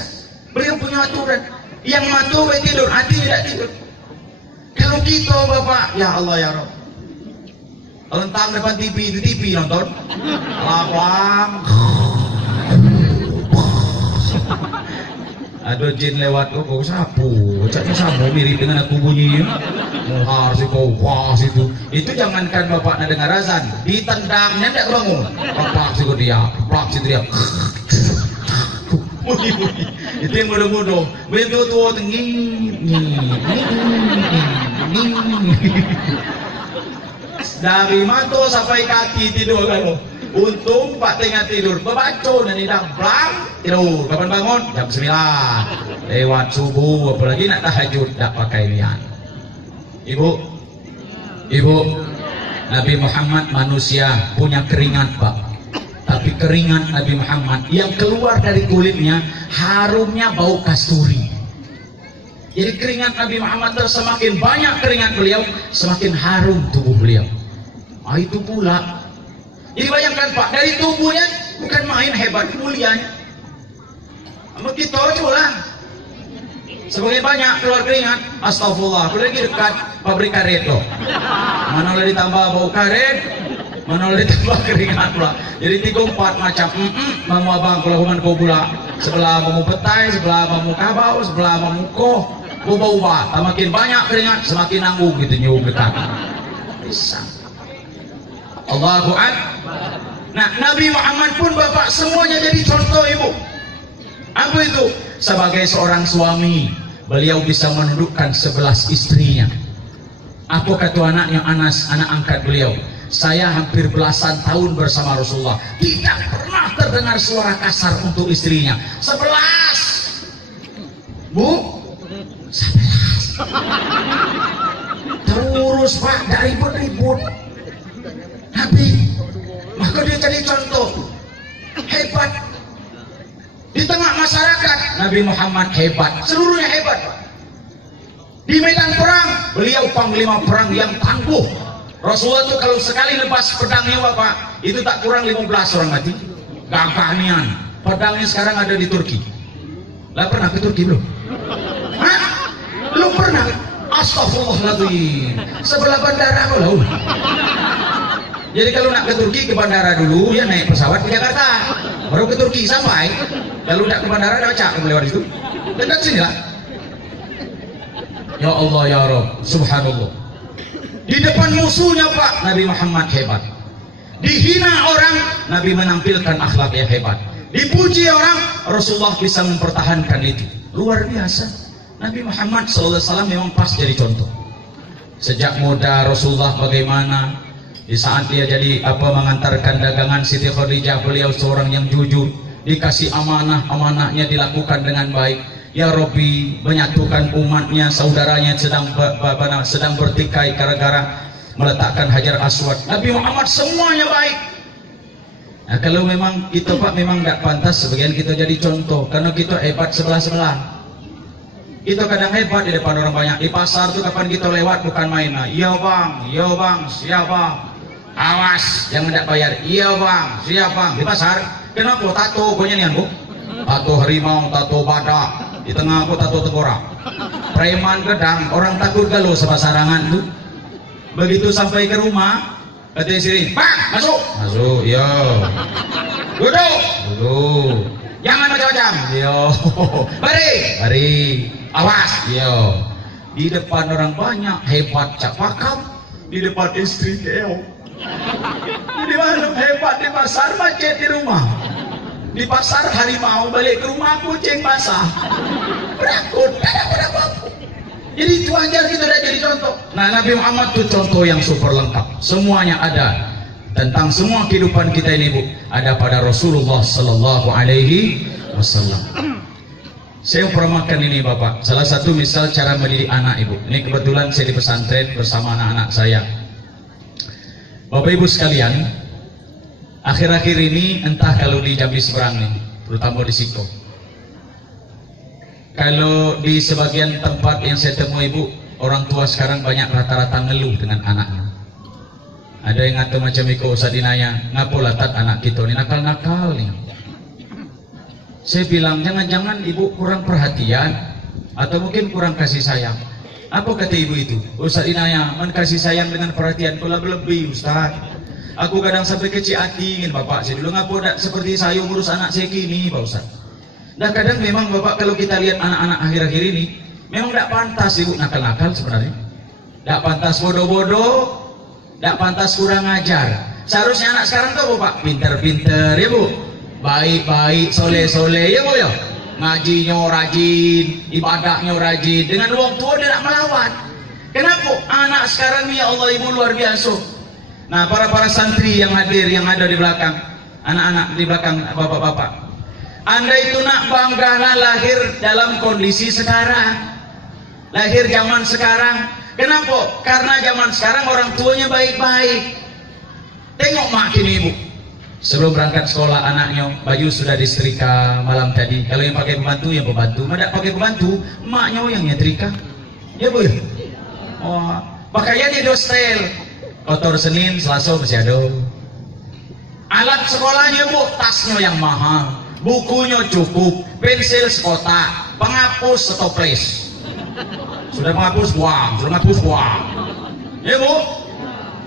Beliau punya aturan. Yang matu tidur, hati tidak tidur. Kalau kita Bapak, ya Allah ya Rabb, lentang depan TV, itu TV nonton, lapang. Ada jin lewat, kau sapu, caknya sapu mirip dengan aku bunyinya. Muhar si kau pas itu jangankan Bapak nak dengar azan, ditendangnya tidak bangun. Plak si dia, bunyi. Itu yang bodoh-bodoh. Begitu tua dari mata sampai kaki tidur kalau. Untung Pak tengah tidur, berbaca dan hidang blang tidur. Kapan bangun? Jam 9. Lewat subuh, apalagi nak tahajud, tak pakai niat. Ibu, Nabi Muhammad manusia punya keringat Pak. Tapi keringat Nabi Muhammad yang keluar dari kulitnya harumnya bau kasturi. Jadi keringat Nabi Muhammad semakin banyak keringat beliau, semakin harum tubuh beliau. Itu pula. Jadi bayangkan Pak, dari tubuhnya bukan main hebat mulianya. Sama kita coba. Semakin banyak keluar keringat, astagfirullah, lagi dekat pabrik karet loh. Mana lagi ditambah bau karet, mana lagi ditambah keringat pula. Jadi 3-4 macam, mamu abang kalau human kau pula. Sebelah mamu petai, sebelah mamu kabau, sebelah mamu koh, ubah-ubah. Semakin banyak keringat, semakin nanggung gitu nyum dekat. Bisa. Allahu Akbar. Nah, Nabi Muhammad pun Bapak semuanya jadi contoh Ibu. Apa itu? Sebagai seorang suami, beliau bisa menundukkan 11 istrinya. Apa kata anaknya Anas, anak angkat beliau? Saya hampir belasan tahun bersama Rasulullah, tidak pernah terdengar suara kasar untuk istrinya. 11 Bu, 11 terus Pak, dari ribut-ribut. Nabi, maka dia jadi contoh hebat di tengah masyarakat. Nabi Muhammad hebat, seluruhnya hebat Pak. Di medan perang, beliau panglima perang yang tangguh. Rasulullah itu kalau sekali lepas pedangnya Bapak, itu tak kurang 15 orang mati. Gagahnian. Pedangnya sekarang ada di Turki. Lah pernah ke Turki belum? Hah? Belum pernah? Astagfirullahaladzim. Sebelah bandara loh. Jadi kalau nak ke Turki, ke bandara dulu, ya naik pesawat ke Jakarta, baru ke Turki sampai. Kalau nak ke bandara, ada cak melewati itu. Dekat sini lah. Ya Allah ya Rabb, subhanallah. Di depan musuhnya Pak, Nabi Muhammad hebat. Dihina orang, Nabi menampilkan akhlak yang hebat. Dipuji orang, Rasulullah bisa mempertahankan itu. Luar biasa. Nabi Muhammad SAW memang pas jadi contoh. Sejak muda Rasulullah bagaimana, di saat dia jadi mengantarkan dagangan Siti Khadijah, beliau seorang yang jujur, dikasih amanah, amanahnya dilakukan dengan baik. Ya Rabbi, menyatukan umatnya, saudaranya sedang bertikai gara-gara meletakkan Hajar Aswad. Nabi Muhammad semuanya baik. Nah, kalau memang kita Pak memang tidak pantas sebagian kita jadi contoh, karena kita hebat sebelah-sebelah. Kita kadang hebat di depan orang banyak. Di pasar tuh kapan kita lewat bukan main. Iya bang, siapa? Awas, jangan tidak bayar. Iya bang, siapa? Di pasar, kenapa tato punya nih Bu? Tato harimau, tato badak. Di tengah aku tato tengkorak. Preman gedang, orang takut galau sama sarangan tuh. Begitu sampai ke rumah, kata istri, Pak, masuk. Masuk, yo. Duduk. Jangan macam-macam. Yo. Mari. Awas. Yo. Di depan orang banyak hebat cak pakam, di depan istri keong. Di mana hebat di pasar, macet di rumah. Di pasar harimau, balik ke rumah kucing basah. Berakut, tidak ada apa-apa. Jadi itu aja kita udah jadi contoh. Nah, Nabi Muhammad itu contoh yang super lengkap. Semuanya ada tentang semua kehidupan kita ini Bu, ada pada Rasulullah Sallallahu Alaihi Wasallam. Saya perumakan ini Bapak. Salah satu misal cara mendidik anak Ibu. Ini kebetulan saya di pesantren bersama anak-anak saya. Bapak Ibu sekalian, akhir-akhir ini entah kalau di Jambi seberang nih, terutama di Siko, kalau di sebagian tempat yang saya temui Bu, orang tua sekarang banyak rata-rata ngeluh dengan anaknya. Ada yang ngatur macam itu, Ustaz Inaya, ngapo latat anak kita ini nakal-nakal nih. Saya bilang jangan-jangan ibu kurang perhatian atau mungkin kurang kasih sayang. Apa kata ibu itu? Ustaz Inaya, kasih sayang dengan perhatian pula lebih Ustaz. Aku kadang sampai kecil hati ingin Bapak saya dulu ngapo dak seperti saya ngurus anak saya kini Pak Ustaz. Dan kadang memang Bapak kalau kita lihat anak-anak akhir-akhir ini memang tidak pantas ibu nakal-nakal sebenarnya. Tidak pantas bodoh-bodoh, tidak pantas kurang ajar. Seharusnya anak sekarang tuh Bapak pinter-pinter ya Bu, baik-baik, soleh-soleh ya Bu ya. Ngajinya rajin, ibadahnya rajin. Dengan wong tua dia tidak melawan. Kenapa? Anak sekarang ini ya Allah ibu luar biasa. Nah, para santri yang hadir, yang ada di belakang, anak-anak di belakang bapak-bapak, Anda itu nak banggalah lahir dalam kondisi sekarang, lahir zaman sekarang. Kenapa? Karena zaman sekarang orang tuanya baik-baik. Tengok mak kini ibu, sebelum berangkat sekolah anaknya baju sudah disetrika malam tadi. Kalau yang pakai pembantu yang pembantu, tidak pakai pembantu maknya yang nyetrika. Ya Bu. Oh, pakaiannya dostel. Kotor Senin, Selasa masih ada. Alat sekolahnya Bu, tasnya yang mahal, bukunya cukup, pensil sekotak, penghapus stoples. Sudah penghapus buang, Ya Bu,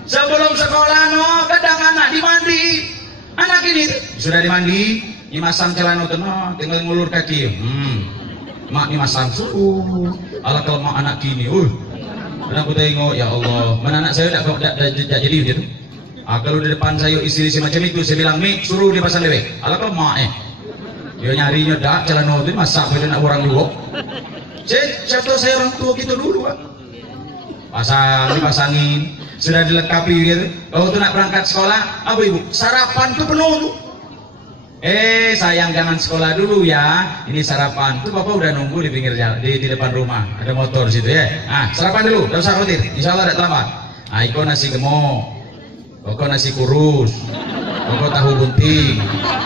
sebelum sekolah no, kadang anak dimandi. Anak ini sudah dimandi, dimasang celana tenang, tinggal ngulur kaki. Mak dimasang suhu. Ala kalau mak anak kini, dan aku tengok, ya Allah, mana anak saya tidak jadi gitu. Kalau di depan saya istri macam itu, saya bilang, Mi, suruh dia pasang lewek. Ala kau mak Dia nyarinya dak celana itu masak beda nak orang dulu. Contoh saya orang tua kita dulu Pak. Dipasangin, sudah dilengkapi gitu. Kalau tuh nak berangkat sekolah, apa ibu? Sarapan tuh penuh tuh. Sayang jangan sekolah dulu ya. Ini sarapan. Tuh bapak udah nunggu di pinggir jalan, di depan rumah. Ada motor situ ya. Sarapan dulu, gak usah khawatir. Insya Allah tidak terlambat. Iko nasi gemuk, Koko nasi kurus, Koko tahu bunting,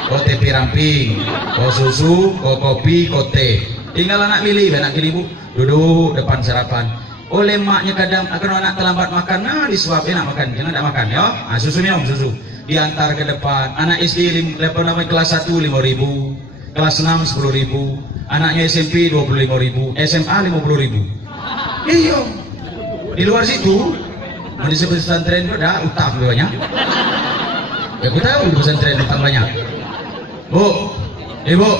Koko tepi ramping, Koko susu, Koko kopi, Koko teh. Tinggal anak pilih bu. Duduk depan sarapan. Oleh maknya kadang akan anak terlambat makan, disuapin nak makan, jangan tak makan ya. Susunya susu. Diantar ke depan. Anak SD kelas 1 5.000, kelas 6 10.000, anaknya SMP 25.000, SMA 50.000. Iya. Di luar situ, di pesantren ada utang banyak. Ya aku tahu di pesantren utang banyak. Bu, ibu,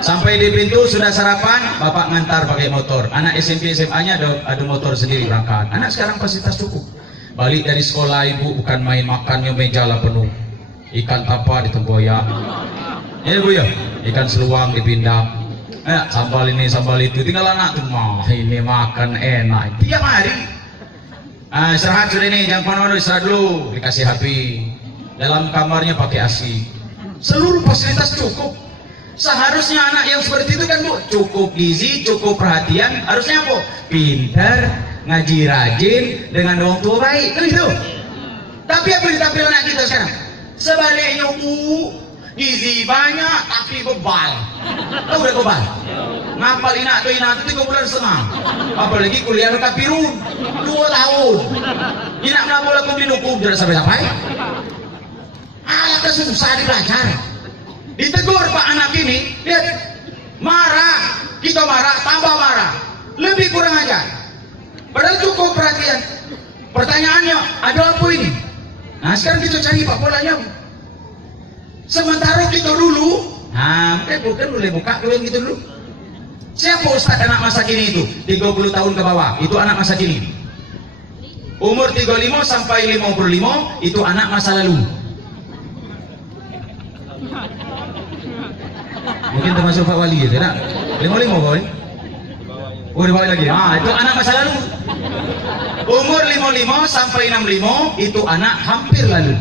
sampai di pintu sudah sarapan, bapak ngantar pakai motor. Anak SMP SMA-nya ada motor sendiri berangkat. Anak sekarang fasilitas cukup. Balik dari sekolah ibu bukan main makannya meja lah penuh. Ikan tapa di tempoyak. Ya bu ya, ikan seluang dipindang. Sambal ini sambal itu. Tinggal anak tuh ini makan enak. Tiap hari. Istirahat sudah ini, jangan kemana-mana, istirahat dulu. Dikasih HP. Dalam kamarnya pakai AC. Seluruh fasilitas cukup. Seharusnya anak yang seperti itu kan bu, cukup gizi, cukup perhatian. Harusnya apa? Pintar, ngaji rajin, dengan orang tua baik, kan itu. Tapi apa yang ditampil anak kita sekarang? Sebaliknya bu, gizi banyak tapi bebal. Tahu udah bebal? Ngapal inak itu 3 bulan setengah. Apalagi kuliah ke Pirun 2 tahun. Inak nak bola kumpulin hukum tidak sampai-sampai. Alah kesusah dibelajar. Ditegur pak anak ini, lihat marah, kita marah, tambah marah, lebih kurang ajar. Padahal cukup perhatian. Pertanyaannya, ada apa ini? Nah sekarang kita cari pak polanya. Sementara kita dulu, bukan boleh buka dulu yang gitu dulu. Siapa ustaz anak masa kini itu? 30 tahun ke bawah, itu anak masa kini. Umur 35 sampai 55, itu anak masa lalu. Mungkin termasuk Pak Wali ya, tidak? 55 boy. Oh di bawah lagi. Itu anak masa lalu. Umur 55 sampai 65 itu anak hampir lalu.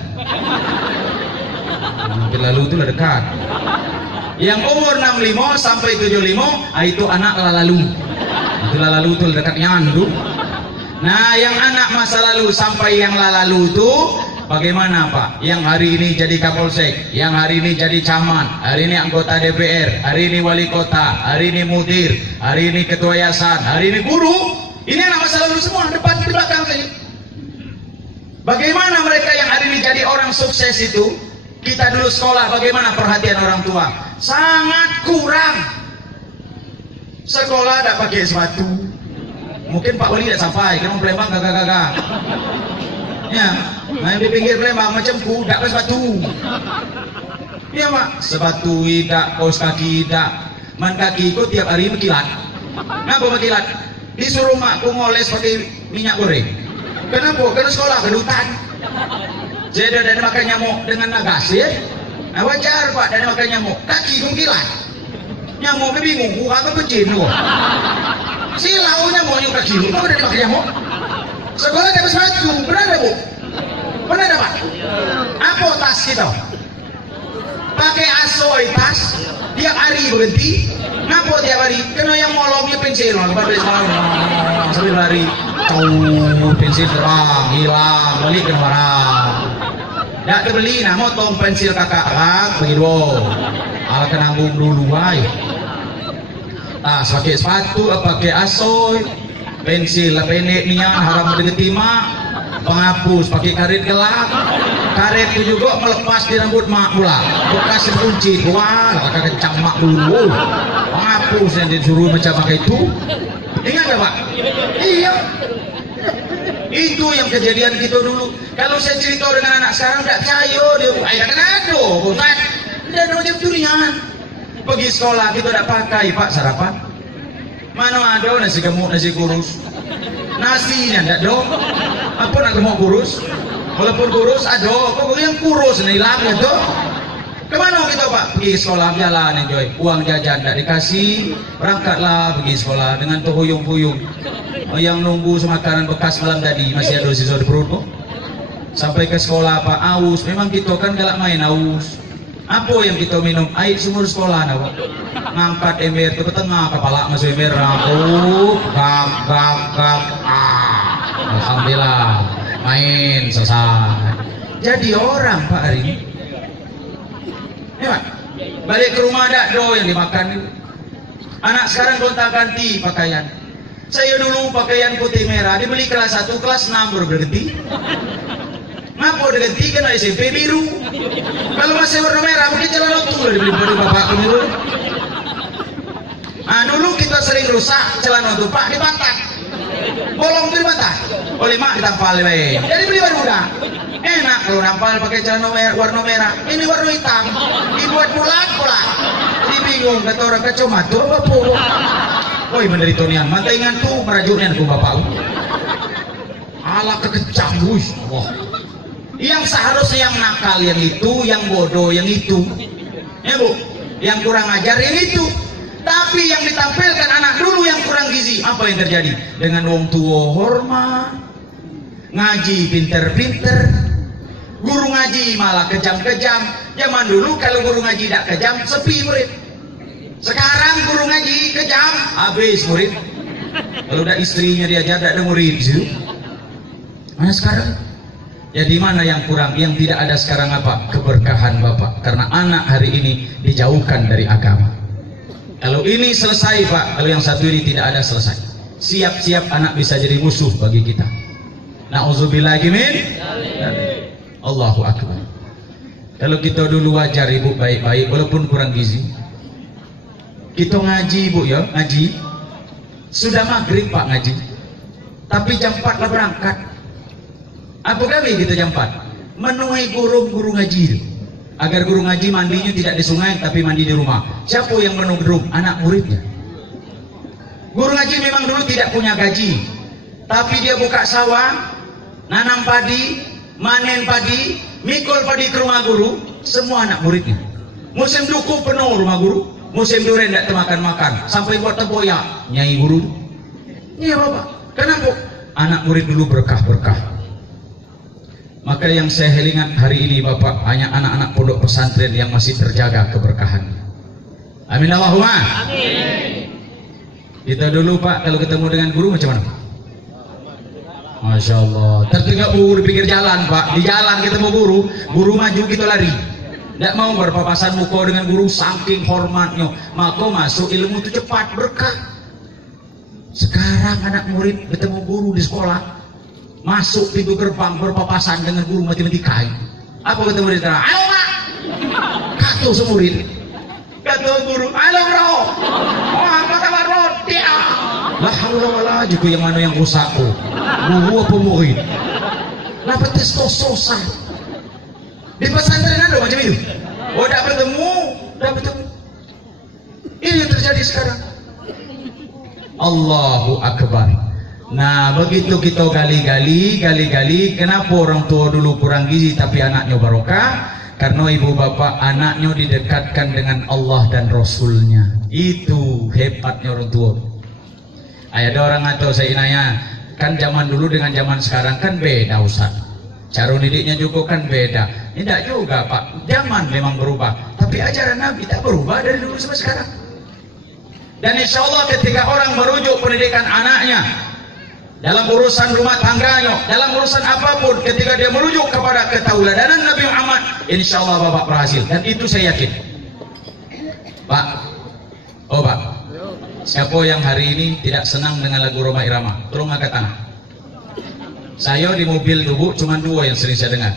Hampir lalu itu udah dekat. Yang umur 65 sampai 75 itu anak lalu. Itu lalu itu dekatnya andu. Nah, yang anak masa lalu sampai yang lalu itu bagaimana Pak? Yang hari ini jadi Kapolsek, yang hari ini jadi camat, hari ini anggota DPR, hari ini wali kota, hari ini mudir, hari ini ketua yayasan, hari ini guru. Ini anak masa lalu semua, depan di belakang saja. Bagaimana mereka yang hari ini jadi orang sukses itu? Kita dulu sekolah, bagaimana perhatian orang tua? Sangat kurang. Sekolah tidak pakai sepatu. Mungkin Pak Wali tidak sampai, karena Palembang gagak-gagak. Ya, main di pinggir Palembang macam kuda pakai sepatu. Ya Pak, sepatu tidak, kaos kaki tidak. Man kaki ikut tiap hari berkilat. Kenapa berkilat? Disuruh makku ngoles pakai minyak goreng. Kenapa? Karena sekolah kedutan. Jadi ada makan nyamuk dengan nagas ya. Nah, wajar Pak, ada makan nyamuk. Kaki mengkilat. Nyamuknya bingung, apa kecil loh. Silau nyamuknya kaki lu, kok udah dimakan nyamuk? Sekolah dapat sepatu, benar ada bu? Benar ada Pak? Apa tas kita? Pakai asoy tas, tiap hari berhenti. Ngapa tiap hari? Kena yang molongnya pensil, sambil lari, pensil terang, hilang, balik ke barang. Tidak terbeli, nah motong pensil kakak begitu. Al kenambung dulu, ay. Tas pakai sepatu, pakai asoy, pensil pendek nian, haram mendekati mak, penghapus pakai karet gelap. Karet itu juga melepas di rambut mak pula. Bekas kunci, wah, kakak kencang mak dulu. Penghapus yang disuruh macam pakai itu. Ingat gak Pak? Iya. Itu yang kejadian kita dulu. Kalau saya cerita dengan anak sekarang tidak percaya dia. Ayo kan ada, Ustaz. Tidak ada macam durian. Pergi sekolah kita tidak pakai Pak sarapan. Mana ada nasi gemuk, nasi kurus. Nasinya tidak ada. Apa nak gemuk kurus? Walaupun kurus ada. Kok yang kurus nih hilang itu. Kemana kita Pak? Pergi sekolah jalan enjoy. Uang jajan tak dikasih, berangkatlah pergi sekolah dengan terhuyung-huyung. Yang nunggu semakanan bekas malam tadi masih ada sisa di perut kok. Sampai ke sekolah Pak, aus. Memang kita kan galak main aus. Apa yang kita minum? Air sumur sekolah nah Pak. Ngangkat ember ke tengah, kepala masuk ember, rambut, gak. Alhamdulillah, main selesai. Jadi orang Pak hari ini. Ya Pak, balik ke rumah ada do yang dimakan. Anak sekarang gonta-ganti pakaian. Saya dulu pakaian putih merah, dibeli kelas 1, kelas 6 baru berganti. Ngapa udah ganti kan SMP biru. Kalau masih warna merah mungkin celana tua dibeli pada bapak dulu. Nah dulu kita sering rusak celana tuh Pak dibantat. Bolong tuh dibantat. Oleh mak ditampal we. Jadi beli baru udah. Enak kalau nampal pakai celana warna merah. Ini warna hitam. Dibuat bulat. Dibingung kata orang kecomat tuh apa po. Woi menderita nian, mantaingan tuh merajuknya aku bapak. Ala kekecam wush. Wah. Yang seharusnya yang nakal yang itu, yang bodoh yang itu, ya Bu, yang kurang ajar yang itu. Tapi yang ditampilkan anak dulu yang kurang gizi, apa yang terjadi? Dengan wong tua hormat, ngaji pinter-pinter, guru ngaji malah kejam-kejam. Zaman dulu kalau guru ngaji tidak kejam, sepi murid. Sekarang guru ngaji kejam, habis murid. Kalau udah istrinya diajar, tidak ada murid. Mana sekarang? Ya di mana yang kurang, yang tidak ada sekarang apa? Keberkahan Bapak. Karena anak hari ini dijauhkan dari agama. Kalau ini selesai Pak, kalau yang satu ini tidak ada selesai. Siap-siap anak bisa jadi musuh bagi kita. Na'udzubillahi min. Allahu Akbar. Kalau kita dulu wajar Ibu baik-baik, walaupun kurang gizi. Kita ngaji Ibu ya, ngaji. Sudah maghrib Pak ngaji. Tapi jam 4 lah berangkat. Apa kami kita jam 4 menuai guru ngaji itu. Agar guru ngaji mandinya tidak di sungai tapi mandi di rumah. Siapa yang menunggu? Anak muridnya. Guru ngaji memang dulu tidak punya gaji, tapi dia buka sawah, nanam padi, manen padi, mikul padi ke rumah guru, semua anak muridnya. Musim duku penuh rumah guru, musim durian tidak makan sampai buat tempoyak nyai guru. Iya Bapak, kenapa? Anak murid dulu berkah. Maka yang saya ingat hari ini Bapak, hanya anak-anak pondok pesantren yang masih terjaga keberkahan. Amin Allahumma. Amin. Kita dulu Pak kalau ketemu dengan guru macam mana? Masya Allah. Tertinggal di pinggir jalan Pak, di jalan ketemu guru maju kita lari. Tidak mau berpapasan muka dengan guru saking hormatnya. Maka masuk ilmu itu cepat berkah. Sekarang anak murid ketemu guru di sekolah, masuk pintu gerbang berpapasan dengan guru matematika. Apa kata murid? Ayo Pak. Kata semurid. Kata guru, ayo bro. Apa kabar bro? Dia. Lah haula wala juga yang mana yang rusakku. Guru apa murid? Kenapa testososa? Di pesantren ada macam itu. Oh, tidak bertemu. Ini yang terjadi sekarang. Allahu Akbar. Nah begitu kita gali-gali, kenapa orang tua dulu kurang gizi tapi anaknya barokah? Karena ibu bapak anaknya didekatkan dengan Allah dan Rasulnya. Itu hebatnya orang tua. Ada orang atau saya inaya, kan zaman dulu dengan zaman sekarang kan beda Ustaz. Cara didiknya juga kan beda. Tidak juga Pak, zaman memang berubah, tapi ajaran Nabi tak berubah dari dulu sampai sekarang. Dan insya Allah ketika orang merujuk pendidikan anaknya dalam urusan rumah tangganya, dalam urusan apapun, ketika dia merujuk kepada ketauladanan Nabi Muhammad, insya Allah Bapak berhasil. Dan itu saya yakin. Pak, siapa yang hari ini tidak senang dengan lagu Roma Irama? Tolong angkat tangan. Saya di mobil dulu cuma 2 yang sering saya dengar.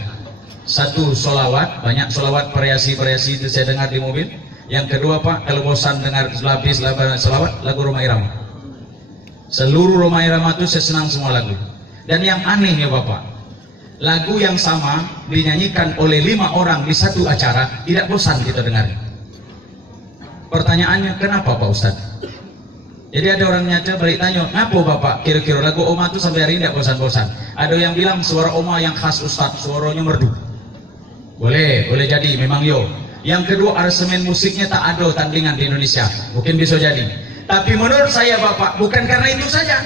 Satu solawat, banyak solawat variasi-variasi itu saya dengar di mobil. Yang kedua Pak, kalau bosan dengar lapis solawat, lagu Roma Irama. Seluruh Roma Irama itu saya senang semua lagu. Dan yang anehnya Bapak, lagu yang sama dinyanyikan oleh 5 orang di satu acara, tidak bosan kita dengar. Pertanyaannya, kenapa Pak Ustadz? Jadi ada orang nyata balik tanya, ngapa Bapak kira-kira lagu Oma itu sampai hari ini tidak bosan-bosan? Ada yang bilang suara Oma yang khas Ustadz, suaranya merdu. Boleh jadi memang yo. Yang kedua, aransemen musiknya tak ada tandingan di Indonesia. Mungkin bisa jadi. Tapi menurut saya Bapak, bukan karena itu saja.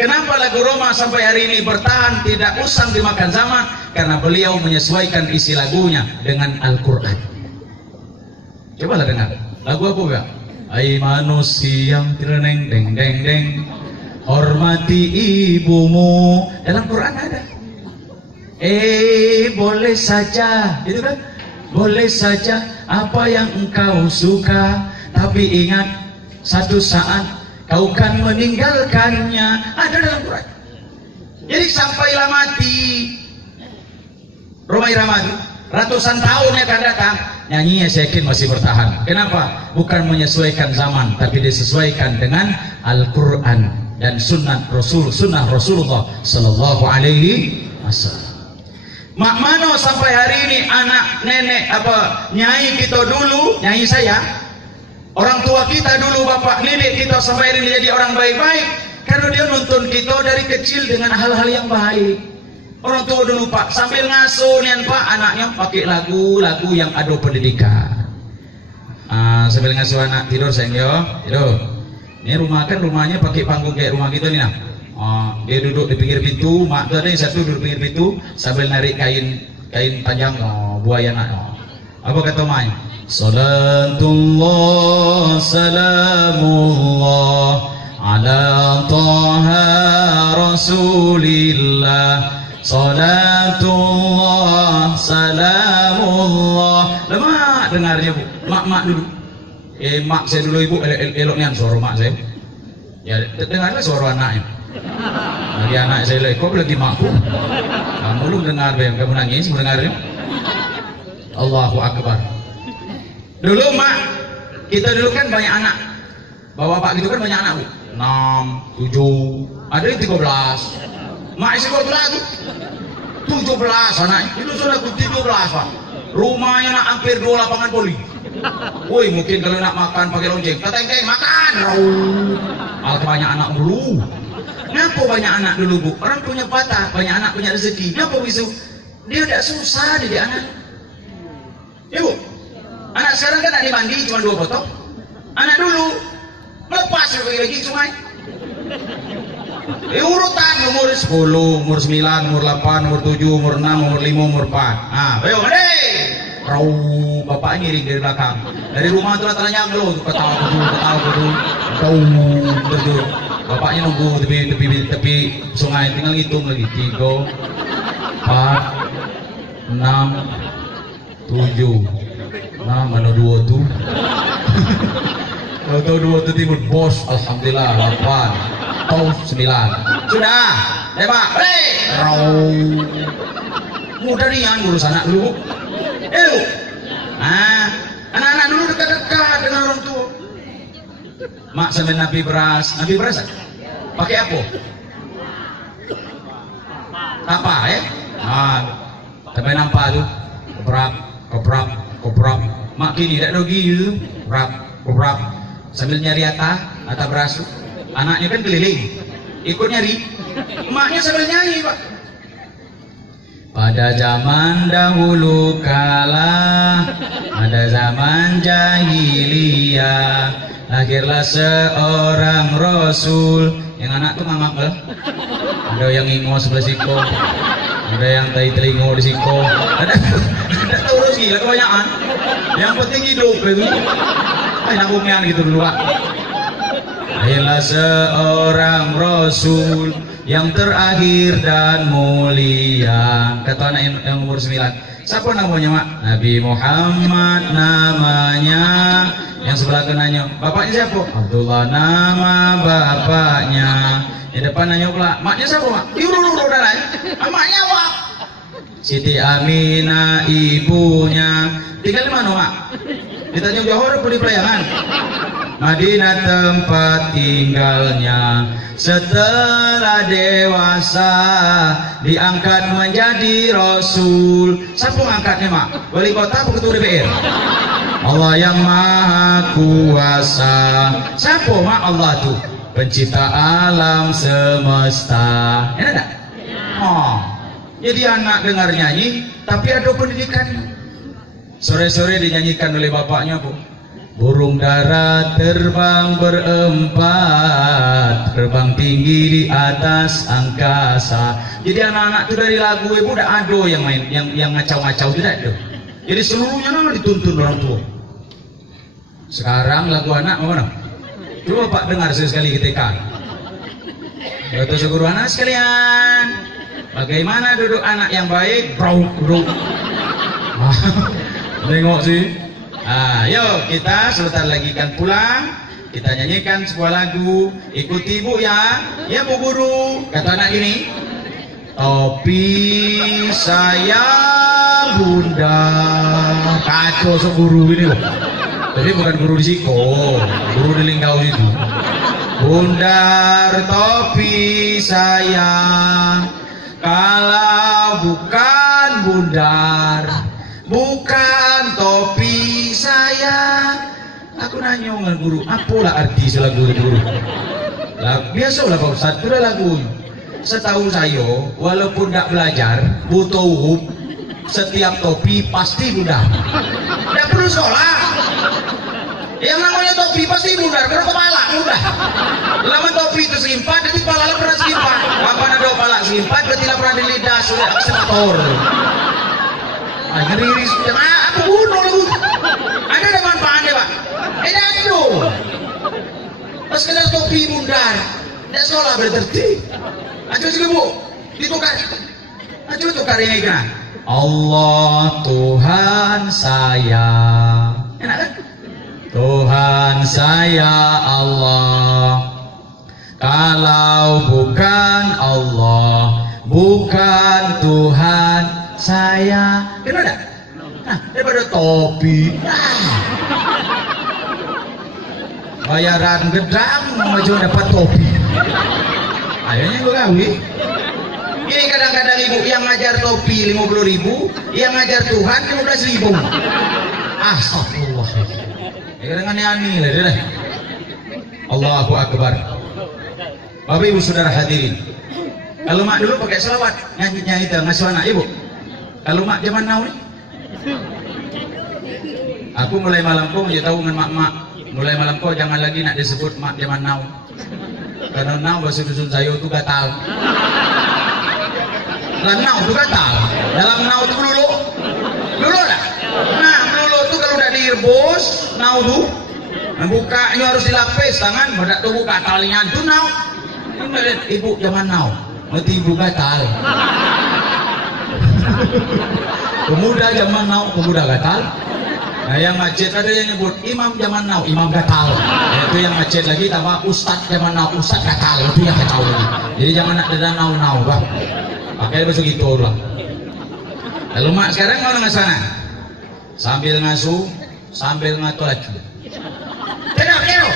Kenapa lagu Roma sampai hari ini bertahan, tidak usang dimakan zaman? Karena beliau menyesuaikan isi lagunya dengan Al-Quran. Cobalah dengar. Lagu apa ya? Hai manusia yang tereneng deng deng deng, hormati ibumu. Dalam Quran ada. Boleh saja, itu kan? Boleh saja apa yang engkau suka, tapi ingat satu saat kau kan meninggalkannya. Ada dalam Quran. Jadi sampailah mati Roma Irama itu, ratusan tahun yang akan datang, nyanyinya saya yakin masih bertahan. Kenapa? Bukan menyesuaikan zaman, tapi disesuaikan dengan Al-Quran dan sunnah Rasulullah Sallallahu Alaihi Wasallam. Mak mano sampai hari ini anak nenek nyai kita dulu, nyai saya, orang tua kita dulu, bapak nenek kita sampai hari ini jadi orang baik-baik karena dia nonton kita dari kecil dengan hal-hal yang baik. Orang tua dulu Pak sambil ngasuh nian Pak anaknya pakai lagu-lagu yang ada pendidikan. Sambil ngasuh anak tidur sayang yo, tidur. Ini rumah kan rumahnya pakai panggung kayak rumah kita nih nah. Dia duduk di pinggir pintu, mak tuh ada yang satu duduk di pinggir pintu sambil narik kain panjang buaya nak. Apa kata mak? Salatullah salamullah ala taha rasulillah. Salatullah salamullah. Lemak dengarnya bu, mak dulu. Mak saya dulu ibu eloknya suara mak saya. Ya dengarlah suara anaknya. Lagi anak saya lagi, kok lagi makku? Kamu belum dengar bayang, kamu nangis mendengarnya? Allahu Akbar. Dulu mak, kita dulu kan banyak anak. Bapak gitu kan banyak anak bu. 6, 7, ada yang 13. Mak isi 12, 17 anak. Itu sudah 17 Pak. Rumahnya nak hampir 2 lapangan voli. Woi mungkin kalau nak makan pakai lonceng, kateng makan. Banyak anak dulu. Kenapa banyak anak dulu bu? Orang punya patah, banyak anak punya rezeki. Kenapa bisu? Dia tidak susah didik anak. Ya bu, anak sekarang kan tak dimandi cuma 2 potong. Anak dulu lepas lagi sungai. Urutan umur 10, umur 9, umur 8, umur 7, umur 6, umur 5, umur 4. Ayo mandi. Rau bapak ngiring dari belakang. Dari rumah itu tanya ngeluh, ketawa kudu. Bapaknya nunggu tepi sungai, tinggal hitung lagi 3, 4, 6, 7. Nah mana 2 tuh? Tahu 2 tuh timur bos, alhamdulillah 8, tahu 9. Sudah, Pak. Rau. Mudah nian ngurus anak dulu. Anak-anak dulu dekat-dekat dengan orang tua. Mak sambil nabi beras pakai apa? Apa ya? Sampai nampak tuh koprap. Mak kini tidak dogi gitu, koprap sambil nyari atah beras. Anaknya kan keliling, ikut nyari. Maknya sambil nyanyi Pak. Pada zaman dahulu kala, pada zaman jahiliyah, lahirlah seorang Rasul. Yang anak tuh ngamak lah. Ada yang ingo sebelah siko, ada yang tai telingo di siko. Ada terus gila kebanyakan. Yang penting hidup itu. Nangungnya gitu dulu Pak. Lahirlah seorang Rasul yang terakhir dan mulia. Kata anak yang umur 9. Siapa namanya Mak? Nabi Muhammad namanya. Yang sebelah kanannya, bapaknya siapa? Abdullah nama bapaknya. Yang depan nanya pula, maknya siapa Mak? Diurur-urur darah. Maknya Wak. Siti Aminah ibunya. Tinggal di mana Mak? Di Tanjung Johor atau di Pelayangan? Madinah tempat tinggalnya. Setelah dewasa diangkat menjadi Rasul. Siapa ngangkatnya Mak? Wali kota atau ketua DPR? Allah yang maha kuasa. Siapa Mak Allah tuh? Pencipta alam semesta. Enak tak? Jadi anak dengar nyanyi tapi ada pendidikannya. Sore-sore dinyanyikan oleh bapaknya, Bu. Burung dara terbang berempat, terbang tinggi di atas angkasa. Jadi anak-anak itu dari lagu ibu udah ada yang main, yang ngacau-ngacau tidak ada. Jadi seluruhnya nama dituntun orang tua. Sekarang lagu anak mana? Coba Pak dengar sekali ketika. Kata guru anak sekalian, bagaimana duduk anak yang baik? Bro. Nengok sih. Yuk kita sebentar lagi kan pulang, kita nyanyikan sebuah lagu, ikuti Bu ya. Ya Bu Guru, kata anak ini, topi saya bunda. Kacau so guru ini loh. Tapi bukan guru di Siko, guru di Linggau itu. Bundar topi saya, kalau bukan bundar, bukan topi saya. Aku nanya dengan guru, apalah arti lagu guru? Biasalah Pak Ustadz, itu lagu. Setahu saya, walaupun tidak belajar, butuh hub, setiap topi pasti bundar. Tidak perlu sekolah. Yang namanya topi pasti bundar, karena kepala udah. Lama topi itu selimpat, jadi kepala pernah selimpat. Kapan ada kepala selimpat, berarti pernah di lidah, sudah akselerator. Ngeri sudah, aku bunuh lu. Ada manfaatnya Pak? Tidak ada. Pas kena topi bundar, tidak sekolah bertertib. Ayo juga Bu, ditukar. Ayo tukar ini kan. Allah Tuhan saya. Enak kan? Tuhan saya Allah. Kalau bukan Allah, bukan Tuhan saya. Gimana? Nah, daripada topi. Bayaran gedang mau dapat topi. Akhirnya gue kawin. Ini kadang-kadang ibu yang ngajar topi 50.000, yang ngajar Tuhan 15.000. Astagfirullah. Kadang aneh-aneh lah dia. Allahu Akbar. Bapak Ibu Saudara hadirin. Kalau mak dulu pakai selawat, nyanyi itu ngasuh anak ibu. Kalau mak zaman now nih, aku mulai malam kau menjadi tahu dengan mak-mak. Mulai malam kau jangan lagi nak disebut mak zaman now. Karena now bahasa dusun saya itu gatal. Lah now itu gatal. Dalam now itu dulu dah. Nah dulu itu kalau udah direbus, now tuh bukanya harus dilapis tangan, badak tuh buka talinya tuh now. Ibu zaman now, nanti ibu gatal. Pemuda zaman now, pemuda gatal. Nah yang macet ada yang nyebut imam zaman now, imam gatal. Itu yang macet lagi tambah ustadz zaman now, ustadz gatal. Itu yang kacau lagi. Jadi jangan nak ada now bang. Pakai bahasa gitu lah. Lalu mak sekarang kalau nggak sana, sambil ngasuh, sambil ngatur lagi. Tenang.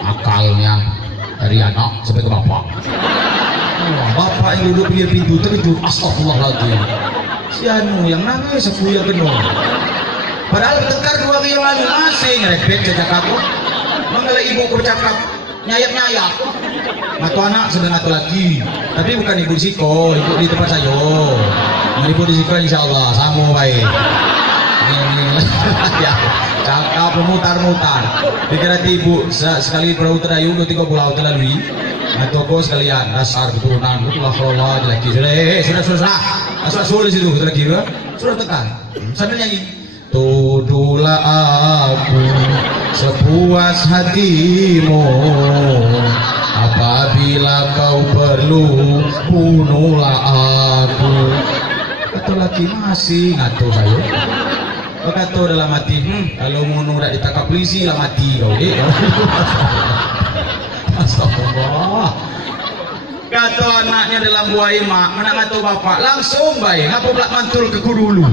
Akalnya dari anak sampai ke bapak. Bapak yang duduk pinggir pintu terkejut, astagfirullahaladzim. Si anu yang nangis sepuya penuh. Padahal bertengkar 2 minggu lalu masih ngerebek ke cakap. Mengenai ibu bercakap nyayap. Matu anak sedang ngatur lagi. Tapi bukan ibu Siko, ibu di tempat saya. Ibu di Siko insya Allah sama baik. Ya, cakap memutar-mutar. Dikira ibu sekali perahu terayu 2-3 pulau terlalui. Toko sekalian dasar keturunan itulah Allah lagi sudah asal situ kita lagi sudah tekan sambil nyanyi tuduhlah aku sepuas hatimu apabila kau perlu bunuhlah aku. Kata lagi masih ngatur saya kata dalam hati kalau bunuh tidak ditangkap polisi lah mati kau astagfirullah. Kata anaknya dalam buah imak, mana kata bapak langsung baik, ngapa pula mantul ke guru dulu.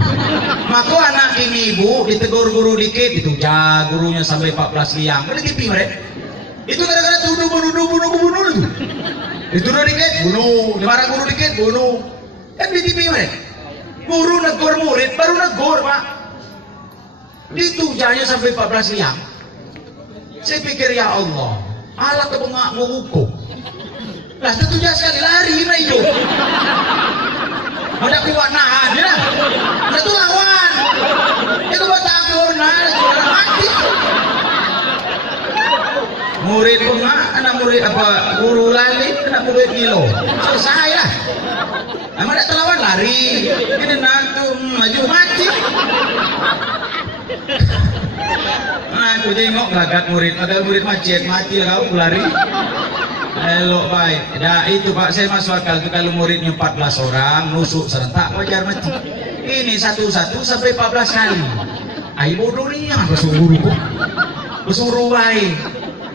Maka anak ini ibu ditegur guru dikit, itu gurunya sampai 14 liang. Kan TV mereka. Itu kadang-kadang bunuh itu. Itu udah dikit bunuh, dimarahin guru dikit bunuh. Kan di TV mereka. Guru negur murid baru negur pak. Ditujanya sampai 14 liang. Saya pikir ya Allah. Alat ke bengak mengukuh. Lah tentunya sekali lari na itu. Ada kuat nahan ya. Nah itu lawan. Itu batang mati. Murid pun anak murid apa guru lali, anak murid kilo. Selesai lah. Amat tak terlawan lari. Ini nantu maju mati. Aku tengok lagat murid, ada murid macet mati lah kau lari. Elok baik. Dah itu Pak, saya masuk akal tu kalau muridnya 14 orang nusuk serentak wajar mati. Ini satu-satu sampai 14 kali. Ai bodoh ni yang bersungguh kok. Bersungguh baik.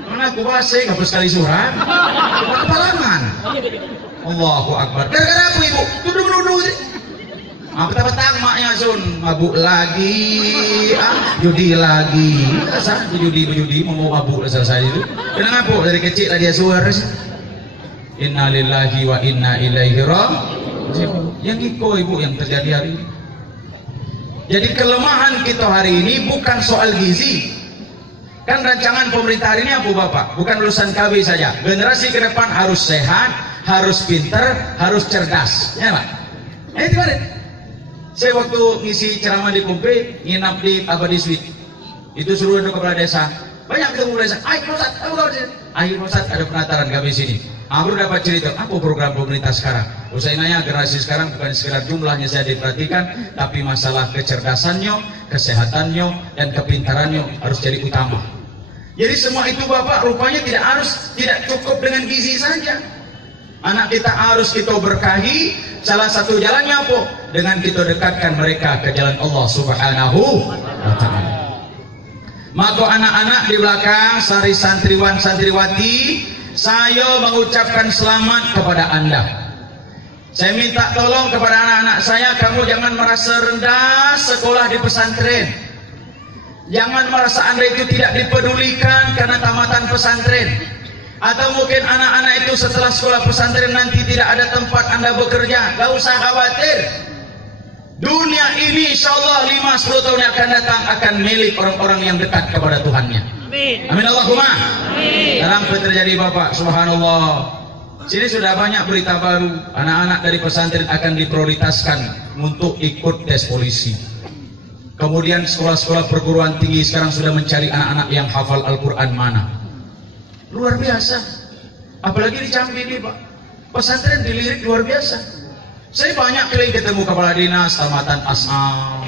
Mana aku bahasa enggak sekali surat. Kepalangan. Allahu Akbar. Gara-gara aku ibu, duduk-duduk. Petang-petang maknya Sun mabuk lagi, judi lagi. Asal judi mau mabuk selesai itu. Kenapa dari kecil lah dia suara. Inna lillahi wa inna ilaihi raji'un. Yang iko ibu yang terjadi hari ini. Jadi kelemahan kita hari ini bukan soal gizi. Kan rancangan pemerintah hari ini apa Bapak? Bukan lulusan KB saja. Generasi ke depan harus sehat, harus pinter, harus cerdas. Ya Pak? Itu mana? Saya waktu ngisi ceramah di Kumpe, nginap di Abadi Suite. Itu seluruh kepala desa. Banyak ketemu desa. Ayo Ustaz, ada penataran kami sini. Aku dapat cerita, apa program pemerintah sekarang? Usai nanya, generasi sekarang bukan sekedar jumlahnya saya diperhatikan, tapi masalah kecerdasannya, kesehatannya, dan kepintarannya harus jadi utama. Jadi semua itu Bapak rupanya tidak cukup dengan gizi saja. Anak kita harus kita berkahi. Salah satu jalannya apa? Dengan kita dekatkan mereka ke jalan Allah Subhanahu wa ta'ala. Maka anak-anak di belakang, sari santriwan santriwati, saya mengucapkan selamat kepada Anda. Saya minta tolong kepada anak-anak saya, kamu jangan merasa rendah sekolah di pesantren. Jangan merasa Anda itu tidak dipedulikan karena tamatan pesantren. Atau mungkin anak-anak itu setelah sekolah pesantren nanti tidak ada tempat Anda bekerja. Gak usah khawatir. Dunia ini insya Allah 5-10 tahun yang akan datang akan milik orang-orang yang dekat kepada Tuhannya. Amin. Amin Allahumma. Amin. Sekarang apa terjadi Bapak? Subhanallah. Sini sudah banyak berita baru. Anak-anak dari pesantren akan diprioritaskan untuk ikut tes polisi. Kemudian sekolah-sekolah perguruan tinggi sekarang sudah mencari anak-anak yang hafal Al-Quran mana. Luar biasa. Apalagi di Jambi ini Pak, pesantren dilirik luar biasa. Saya banyak kali ketemu kepala dinas tamatan Asal,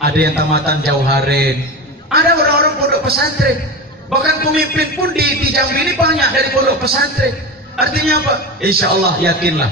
ada yang tamatan Jauharen, ada orang-orang pondok pesantren. Bahkan pemimpin pun di Jambi ini banyak dari pondok pesantren. Artinya apa? Insya Allah yakinlah.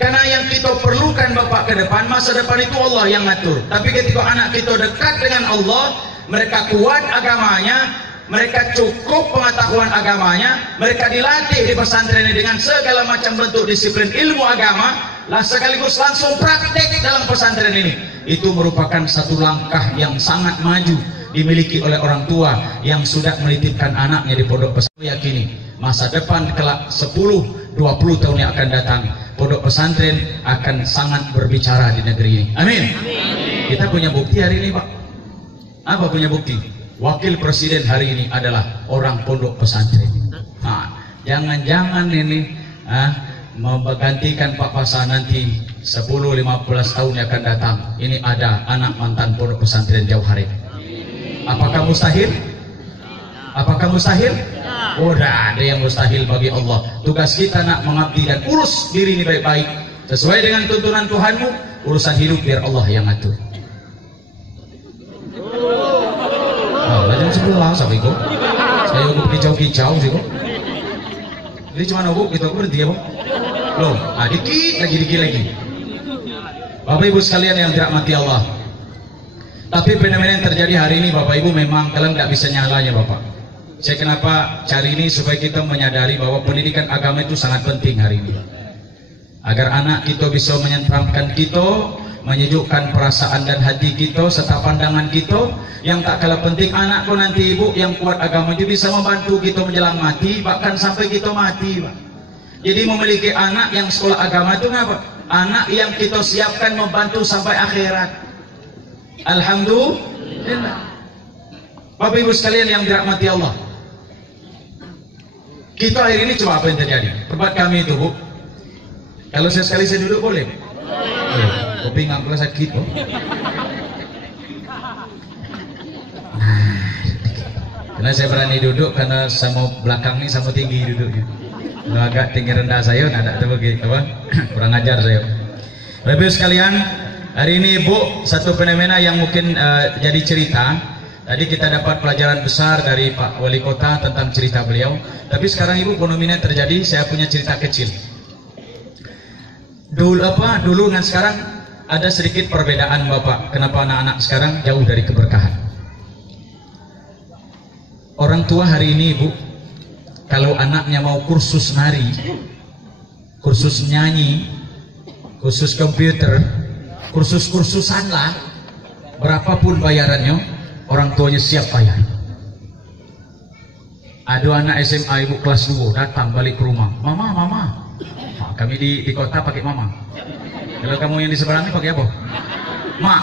Karena yang kita perlukan Bapak ke depan, masa depan itu Allah yang ngatur. Tapi ketika anak kita dekat dengan Allah, mereka kuat agamanya, mereka cukup pengetahuan agamanya, mereka dilatih di pesantren ini dengan segala macam bentuk disiplin ilmu agama, lah sekaligus langsung praktek dalam pesantren ini. Itu merupakan satu langkah yang sangat maju dimiliki oleh orang tua yang sudah menitipkan anaknya di pondok pesantren. Yakini masa depan kelak 10-20 tahun yang akan datang, pondok pesantren akan sangat berbicara di negeri ini. Amin. Amin. Kita punya bukti hari ini Pak. Apa punya bukti? Wakil Presiden hari ini adalah orang pondok pesantren. Nah, jangan-jangan ini menggantikan Pak Pasar nanti 10-15 tahun yang akan datang. Ini ada anak mantan pondok pesantren Jauharen. Apakah mustahil? Apakah mustahil? Oh, tidak ada yang mustahil bagi Allah. Tugas kita nak mengabdi dan urus diri ini baik-baik sesuai dengan tuntunan Tuhanmu. Urusan hidup biar Allah yang atur. Jam 11 sampai kok. Saya udah kicau-kicau sih kok. Jadi cuma nunggu kita berhenti ya Bang. Loh, dikit lagi. Bapak Ibu sekalian yang dirahmati Allah. Tapi fenomena yang terjadi hari ini Bapak Ibu memang kalian nggak bisa nyalanya Bapak. Saya kenapa cari ini supaya kita menyadari bahwa pendidikan agama itu sangat penting hari ini. Agar anak kita bisa menyenteramkan kita, menyejukkan perasaan dan hati kita serta pandangan kita. Yang tak kalah penting anakku nanti ibu yang kuat agama itu bisa membantu kita menjelang mati, bahkan sampai kita mati Pak. Jadi memiliki anak yang sekolah agama itu apa? Anak yang kita siapkan membantu sampai akhirat. Alhamdulillah. Bapak Ibu sekalian yang dirahmati Allah, kita hari ini coba apa yang terjadi? Tempat kami itu Bu, kalau saya duduk boleh? Kuping aku sakit Bu. Karena saya berani duduk karena sama belakang ini sama tinggi duduknya. Kalau agak tinggi rendah saya, ada begitu apa? Kurang ajar saya. Bapak sekalian, hari ini Ibu satu fenomena yang mungkin jadi cerita. Tadi kita dapat pelajaran besar dari Pak Wali Kota tentang cerita beliau. Tapi sekarang Ibu fenomena terjadi, saya punya cerita kecil. Dulu dengan sekarang ada sedikit perbedaan Bapak. Kenapa anak-anak sekarang jauh dari keberkahan? Orang tua hari ini Ibu, kalau anaknya mau kursus nari, kursus nyanyi, kursus komputer, kursusan lah, berapapun bayarannya, orang tuanya siap bayar. Ada anak SMA Ibu kelas 2 datang balik ke rumah, mama. Kami di kota pakai mama. Kalau kamu yang di seberang ini pakai apa? Mak.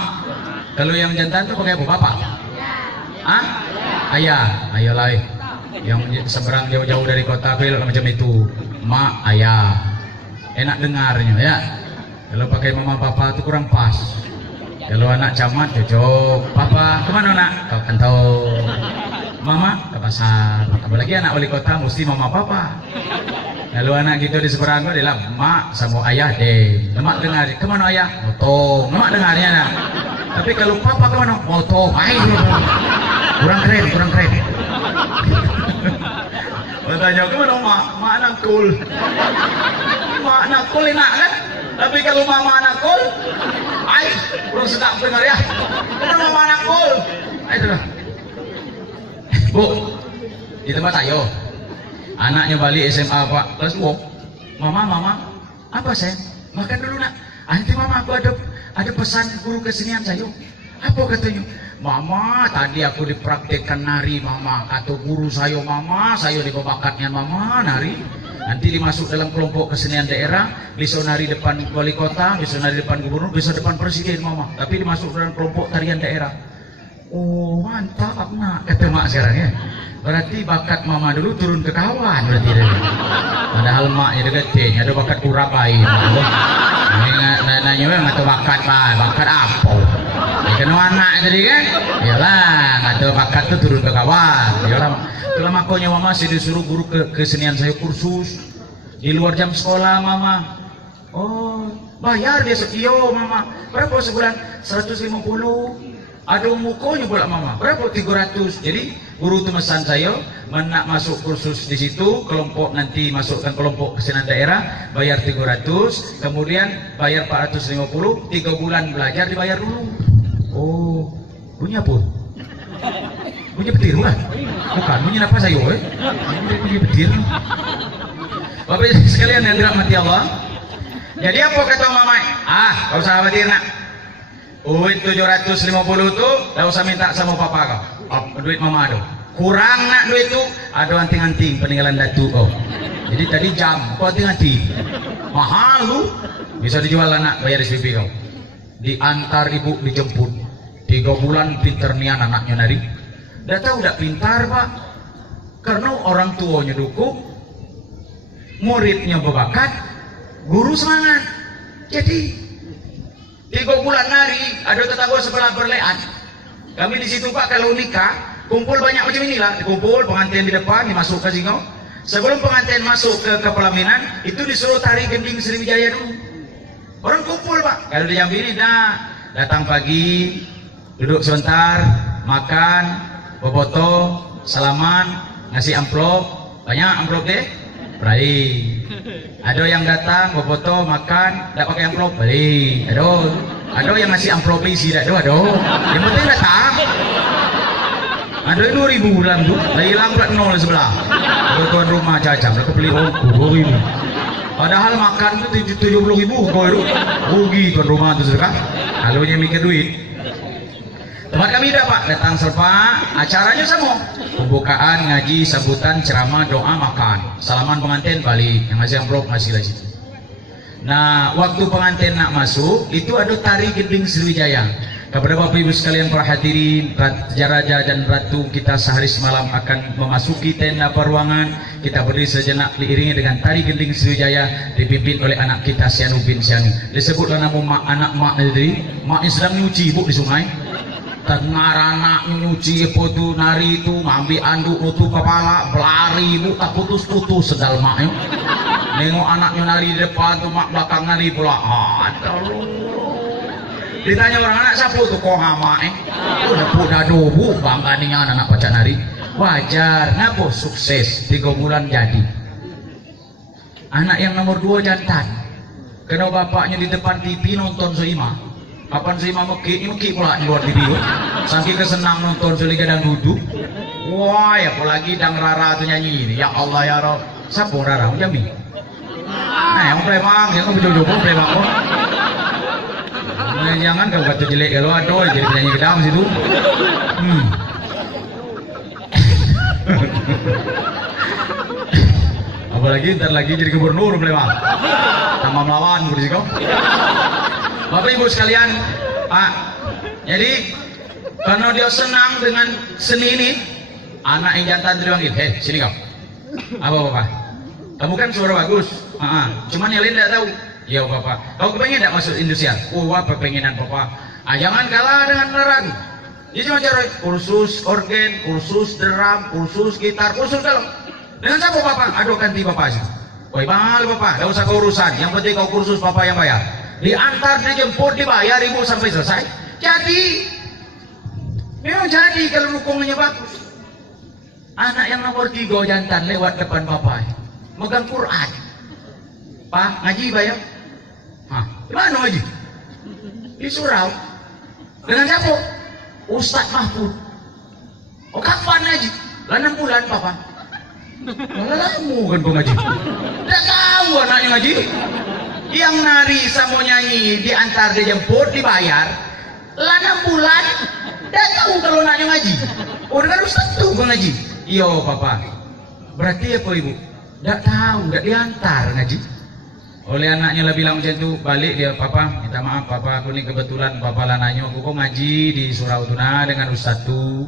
Kalau yang jantan itu pakai apa? Bapak. Ah? Ayah. Ayah lain. Yang seberang jauh-jauh dari kota belok macam itu. Mak, ayah. Enak dengarnya ya. Kalau pakai mama papa itu kurang pas. Kalau anak camat cocok. Papa kemana nak? Kau kantau. Mama ke pasar. Apalagi anak wali kota mesti mama papa. Lalu anak gitu di seberang itu adalah mak sama ayah deh. Mak dengar, kemana ayah? Motong. Mak dengarnya nak. Tapi kalau papa kemana? Motong. Kurang keren. Bertanya kemana mak? Mak anak cool. Mak anak cool enak kan? Tapi kalau mama anak cool, kurang sedap dengar ya. Kenapa mama anak cool? Ayo dah. Bu, di tempat ayo. Anaknya balik SMA Pak kelas 2. Mama, apa sayang? Makan dulu nak. Nanti mama aku ada pesan guru kesenian saya. Apa katanya? Mama, tadi aku dipraktekkan nari mama. Kata guru saya mama, saya dibakatnya mama nari. Nanti dimasuk dalam kelompok kesenian daerah, bisa nari depan wali kota, bisa nari depan gubernur, bisa depan presiden mama. Tapi dimasuk dalam kelompok tarian daerah. Oh mantap nak, kata mak sekarang ya. Berarti bakat mama dulu turun ke kawan berarti dia. Padahal maknya deketin, ada bakat kurabai. Nanya nggak tahu bakat bakat apa? Ikan anak jadi kan? Iyalah, nggak tahu bakat tuh turun ke kawan. Iyalah, itulah makanya mama saya disuruh guru kesenian saya kursus di luar jam sekolah mama. Oh, bayar dia sekio mama. Berapa sebulan? 150. Ada mukonya pula mama, berapa? 300. Jadi guru itu mesan saya nak masuk kursus di situ, kelompok nanti masukkan kelompok kesenian daerah, bayar 300, kemudian bayar 450, 3 bulan belajar dibayar dulu. Oh, punya apa? Punya petir kan? Bukan, punya apa saya? Punya petir. Bapak sekalian yang dirahmati Allah. Jadi apa kata mama? Kau usah khawatir nak. Duit 750 tuh, gak usah minta sama papa kau. Duit mama ada. Kurang nak duit itu, ada anting-anting peninggalan datu kau. Jadi tadi jam, kau anting-anting. Mahal lu. Bisa dijual anak, bayar SPP kau. Diantar ibu, dijemput. 3 bulan pinter nian anaknya nari. Udah tahu udah pintar pak. Karena orang tuanya dukung, muridnya berbakat, guru semangat. Jadi 3 bulan nari, ada tetangga sebelah berlean. Kami di situ pak kalau nikah, kumpul banyak macam inilah. Kumpul pengantin di depan, dimasuk ke sini. Sebelum pengantin masuk ke pelaminan, itu disuruh tari gending Sriwijaya dulu. Orang kumpul pak. Kalau di Jambi ini datang pagi, duduk sebentar, makan, boboto, salaman, ngasih amplop. Banyak amplop deh, berai. Ada yang datang boboto makan, tidak pakai amplop, beli. Ada yang ngasih amplop isi, ada. Yang penting datang. Ada 2.000 bulan tuh, lagi hilang plat 0 sebelah. Tuan rumah cacam, mereka beli 2.000. Padahal makan itu 70.000, kau itu rugi tuan rumah itu sedekah. Kalau dia mikir duit. Tempat kami dapat datang serpa, acaranya sama. Pembukaan, ngaji, sambutan, ceramah, doa, makan. Salaman pengantin balik, yang ngasih amplop ngasih lagi. Nah, waktu pengantin nak masuk, itu ada tari gending Sriwijaya. Kepada Bapak Ibu sekalian para hadirin, raja-raja dan ratu, kita sehari semalam akan memasuki tenda peruangan. Kita berdiri sejenak diiringi dengan tari gending Sriwijaya, dipimpin oleh anak kita Sianu bin Sianu. Disebutlah nama anak mak tadi, maknya sedang nyuci ibu di sungai. Dengar anak nyuci foto nari itu ngambil anduk nutup kepala belari ibu tak putus-putus sedal maknya. Nengok anaknya nari di depan tuh mak belakang nari pula. Ditanya orang anak siapa tuh kok hama udah dobu bangga nih anak pacar nari. Wajar ngapo sukses 3 bulan jadi. Anak yang nomor 2 jantan. Kena bapaknya di depan TV nonton Soima. Kapan Soima meki pula di luar TV. Saking kesenang nonton Liga Dangdut. Wah, ya apalagi Dang Rara tuh nyanyi ini. Ya Allah ya Rob. Siapa Rara? Jambi. Nah, yang premang, yang jodoh premang kok. Jangan kau kata jelek kalau aduh jadi penyanyi gedang situ. Apalagi ntar lagi jadi gubernur premang. Tambah melawan bersih kau. Bapak Ibu sekalian, Pak, jadi karena dia senang dengan seni ini, anak yang jantan itu bilang, hei sini kau, apa Bapak? Kamu kan suara bagus, cuman yang lain tidak tahu. Ya Bapak, kau kepengen tidak masuk industrial? Apa pengenan Bapak? Jangan kalah dengan neraka. Dia cuma cari kursus organ, kursus drum, kursus gitar, kursus dalam. Dengan siapa Bapak? Aduh ganti Bapak sih. Woi mahal Bapak, tidak usah kau urusan. Yang penting kau kursus Bapak yang bayar. Diantar, dijemput, dibayar ibu sampai selesai. Jadi memang jadi kalau hukumnya bagus. Anak yang nomor 3 jantan lewat depan bapak megang Quran. Pak ngaji bayar? Gimana ngaji? Di surau. Dengan siapa? Ustadz Mahfud. Oh kapan ngaji? 6 bulan papa. Lama kan pengaji. Tidak tahu anaknya ngaji. Yang nari sama nyanyi diantar dijemput dibayar 6 bulan tidak tahu kalau nanya ngaji. Oh dengan Ustaz tuh ngaji. Iya Papa. Berarti apa Ibu? Tidak tahu, tidak diantar ngaji. Oleh anaknya lah bilang macam itu, balik dia Papa minta maaf Papa, aku ini kebetulan Papa lah nanya aku kok ngaji di Surau Tuna dengan Ustaz tuh.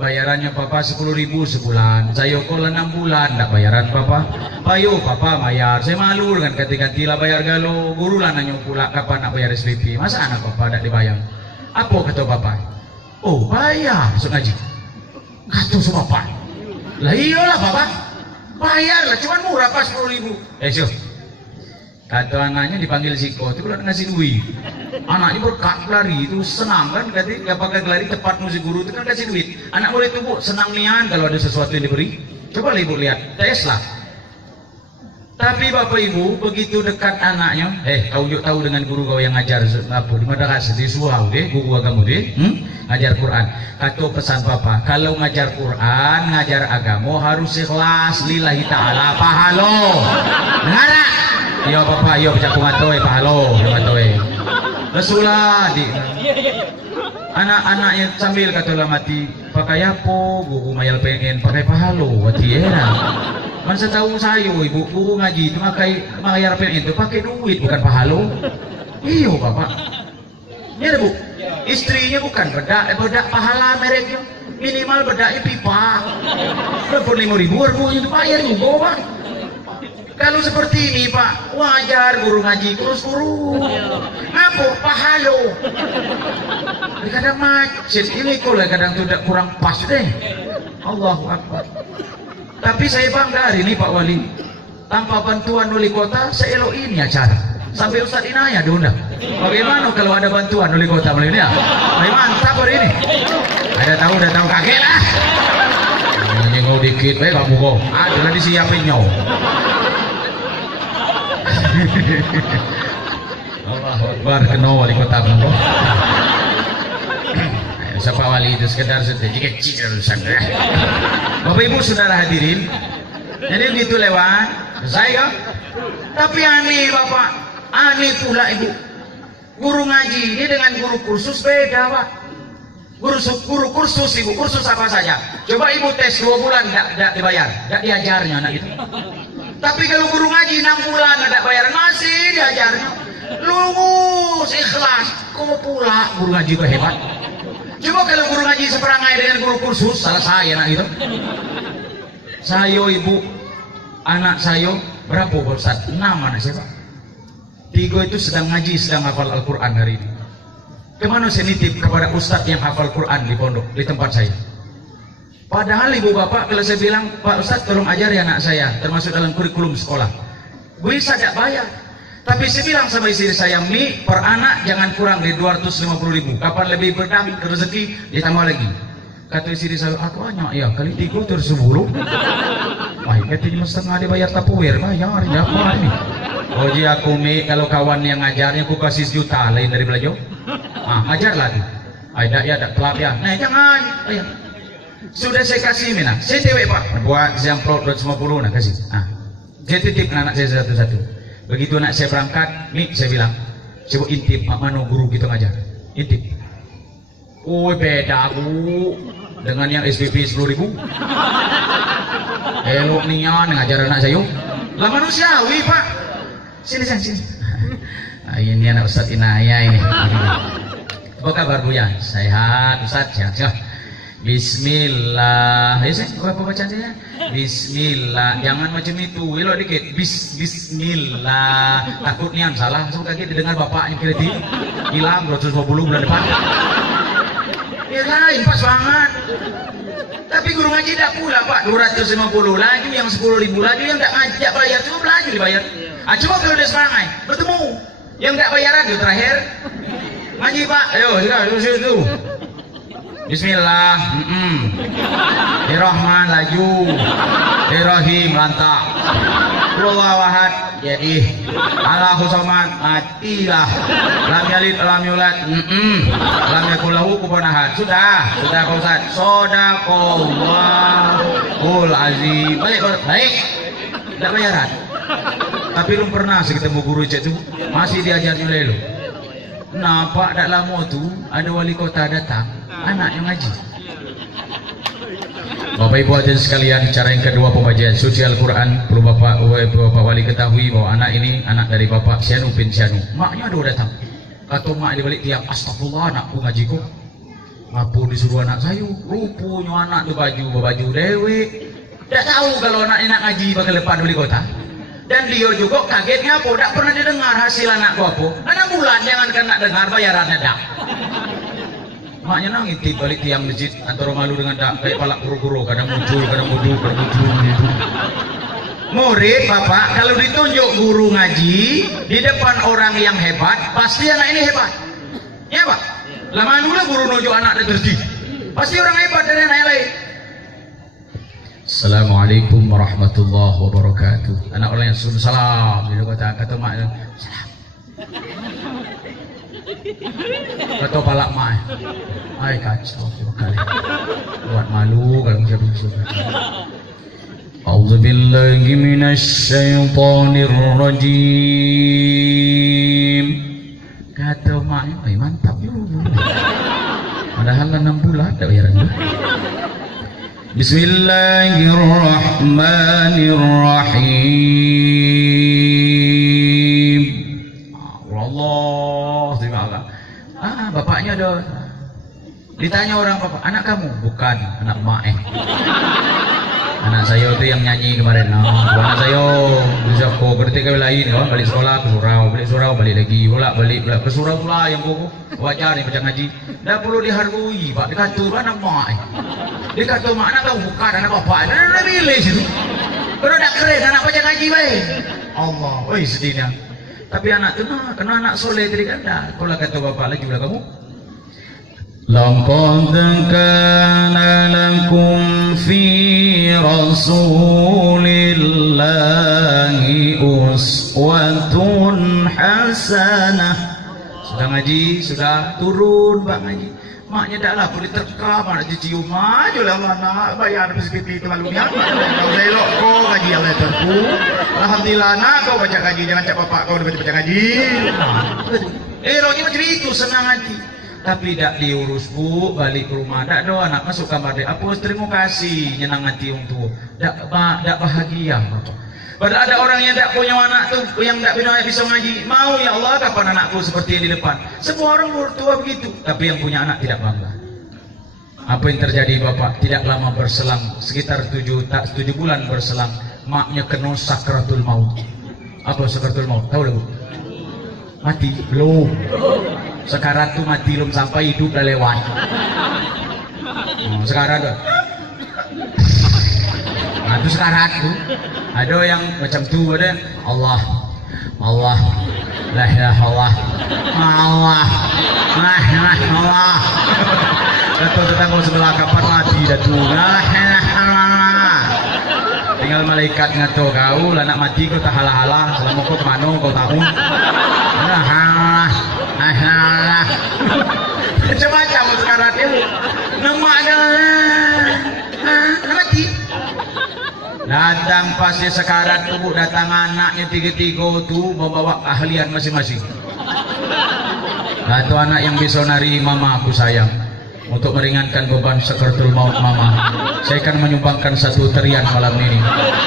Bayarannya Papa 10.000 sebulan. Saya kok 6 bulan tak bayaran Papa. Ayo Papa bayar. Saya malu dengan ganti-ganti lah bayar galo. Guru lah nanya pula kapan nak bayar SPP. Masa anak Papa tak dibayar? Apa kata Papa? Oh bayar masuk ngaji. Kata su Papa. Lah iyalah Papa. Bayar lah cuman murah pas 10.000. So. Kata anaknya dipanggil Siko itu kalau ngasih duit. Anaknya berkak lari itu senang kan, berarti gak pakai lari tepat musik guru itu kan kasih duit. Anak murid itu Bu senang nian kalau ada sesuatu yang diberi. Coba Ibu lihat, tes lah. Tapi Bapak Ibu begitu dekat anaknya, kau juga tahu dengan guru kau yang ngajar apa di madrasah di surau deh, guru agama deh, ngajar Quran. Kata pesan Papa, kalau ngajar Quran, ngajar agama harus ikhlas lillahi ta'ala pahalo. Dengar tak? Iya Bapak, iya pecah kumatoy pahalo, kumatoy. Rasulah di anak-anaknya sambil kata lah mati pakai apa guru mayal pengen pakai pahalo wati masa tahu saya Ibu guru ngaji itu mayar pengen itu pakai duit bukan pahalo. Iyo Bapak ini Bu istrinya bukan bedak pahala mereknya minimal bedaknya pipa berapa 5.000 itu bayar juga Pak. Kalau seperti ini Pak, wajar guru ngaji terus guru. Ngapa pahalo? Kadang macet ini kok kadang tidak kurang pas deh. Allahu Akbar. Tapi saya bangga hari ini Pak Wali. Tanpa bantuan wali kota, saya elok ini acara. Sampai Ustadz Inaya diundang. Bagaimana kalau ada bantuan wali kota malam ini ya? Mantap hari ini. Ada tahu kaget lah. Nyengau dikit, kamu kok. Adalah disiapin nyaw. Allahu Akbar kena wali kota Bangkok. Siapa wali itu sekedar sedikit kecil urusan. Bapak Ibu saudara hadirin, jadi begitu lewat saya. Tapi aneh Bapak, aneh pula Ibu. Guru ngaji ini dengan guru kursus beda Pak. Guru kursus Ibu, kursus apa saja. Coba Ibu tes 2 bulan tidak dibayar, tidak diajarnya anak itu. Tapi kalau guru ngaji 6 bulan tidak bayar masih diajarnya. Lulus ikhlas. Kok pula guru ngaji itu hebat. Coba kalau guru ngaji seperangai dengan guru kursus, salah saya anak itu. Saya Ibu, anak saya berapa Ustaz? 6 anak saya Pak. 3 itu sedang ngaji, sedang hafal Al-Quran hari ini. Kemana saya nitip kepada ustadz yang hafal Quran di pondok, di tempat saya. Padahal ibu bapak kalau saya bilang, Pak Ustadz tolong ajari anak saya, termasuk dalam kurikulum sekolah, bisa tidak bayar. Tapi saya bilang sama istri saya, Mi, per anak jangan kurang dari 250.000. Kapan lebih berdang rezeki, ditambah lagi. Kata istri saya, aku banyak ya, kali 3 terus 10. Wah, katanya setengah dibayar tapuwer, bayar, ya apa ini? Oji aku, Mi, kalau kawan yang ngajarnya aku kasih 1 juta lain dari belajar. Ajar lagi. Ada ya, ada pelap ya. Nah, jangan. Ayah. Sudah saya kasih mina. Saya tewek Pak. Buat zamplot 250 nak kasih. Saya titip anak saya satu-satu. Begitu anak saya berangkat, Mi, saya bilang, coba intip mana guru kita ngajar. Intip. Oh, beda Bu dengan yang SPP 10.000. Elok nian ngajar anak saya. Lah manusiawi Pak. Sini. Ini anak Ustadz Inaya ini. Apa kabar Bu ya? Sehat Ustadz, sehat. Bismillah. Apa bacanya? Bismillah. Jangan macam itu. Wilo dikit. Bismillah. Takut nian salah. Langsung kaget didengar bapaknya kredit. Hilang 250 bulan depan. Ya lain pas banget. Tapi guru ngaji tidak pula Pak. 250 laju, yang 10.000 laju, yang tidak ngajak bayar cuma laju dibayar. Coba kalau udah semangat bertemu. Yang tidak bayaran itu terakhir. Ngaji Pak, ayo situ. Bismillah, Rahman laju, Rahim lantak, Allahu ahad, jadi Allahu samad, matilah. Lam yalid lam yulad, lam yakul lahu kufuwan ahad. Sudah Pak Ustaz. Shadaqallahul azim. Baik. Tidak bayaran. Tapi belum pernah saya ketemu guru itu masih diajar lelo. Nampak tak lama tu ada wali kota datang, anak yang ngaji. Bapak Ibu hadirin sekalian, cara yang kedua pembagian suci Al-Quran, perlu Bapak Wali ketahui bahwa anak ini anak dari Bapak Syanu bin Syanu. Maknya ada datang. Kata mak di balik tiang, astagfirullah anakku ngaji kok. Apa disuruh anak saya? Rupanya anak tu baju dewe. Tak tahu kalau anak ngaji bakal lepas wali kota. Dan dia juga kagetnya apa? Tak pernah didengar hasil anakku apa? Anak bulan jangan kena dengar bayarannya dah. Maknya nang intip balik tiang masjid antara malu dengan dak kayak palak guru-guru kadang muncul gitu. Murid Bapak kalau ditunjuk guru ngaji di depan orang yang hebat pasti anak ini hebat. Ya Pak. Lama dulu guru nunjuk anak terus pasti orang hebat dari anak lain. Assalamualaikum warahmatullahi wabarakatuh. Anak orang yang suruh salam, dia kata mak salam. Kata palak mak, ay kacau kali. Buat malu kalau saya begitu. A'udzubillahi minasyaitonir rajim. Kata mak, mantap juga. Padahal 6 bulan tak bayaran. Bismillahirrahmanirrahim. Allah, terima. Bapaknya ada. Ditanya orang bapak, anak kamu? Bukan, anak mak. Anak saya itu yang nyanyi kemarin. Anak saya bisa kok ketika lain kan balik sekolah ke surau, balik lagi, balik ke surau pula yang kok wajar nih baca ngaji. Tidak perlu dihargai, Pak. Dikata anak mak. Dikata mak anak kamu bukan anak bapak. Udah pilih situ. Kalau tidak keren anak baca ngaji baik. Allah, oi sedihnya. Tapi anak itu kena anak soleh tadi kan dah. Kalau kata bapak lagi udah kamu. Laqad kana lakum fi rasulillahi uswatun hasanah. Sudah ngaji, sudah turun Pak ngaji. Maknya dah lah boleh terkam, anak cium aja lah mana bayar seperti itu malunya. Kau elok kau ngaji yang letterku. Alhamdulillah nak kau baca ngaji, jangan cak bapak kau baca ngaji. Rohnya macam itu senang hati. Tapi tidak diurus Bu, balik ke rumah tak ada anak masuk kamar dia. Apa terima kasih nyenang hati orang tua. Tak bahagia Bapak. Padahal ada orang yang tak punya anak tu yang tak bisa ngaji. Mau ya Allah kapan anakku seperti yang di depan. Semua orang tua begitu, tapi yang punya anak tidak bangga. Apa yang terjadi Bapak? Tidak lama berselang, sekitar 7 bulan berselang, maknya kena sakratul maut. Apa sakratul maut? Tahu tak Bu? Mati belum. Sekarat tuh mati belum sampai, hidup udah lewat. Sekarat tuh. Nah itu sekarat tuh. Ada yang macam tuh, ada Allah, la ilaha Allah, Allah. Kata tetangga sebelah, kapan mati dah tuh, la ilaha Allah. Tinggal malaikat ngato kau, lah nak mati kau tak halah-halah, selama kau kemana kau tahu. Macam-macam sekarat itu. Nama ada mati. Datang pasti sekarat tuh, datang anaknya tiga-tiga tuh membawa keahlian masing-masing. Satu anak yang bisa nari, mama aku sayang, untuk meringankan beban sakaratul maut mama, saya akan menyumbangkan satu tarian malam ini.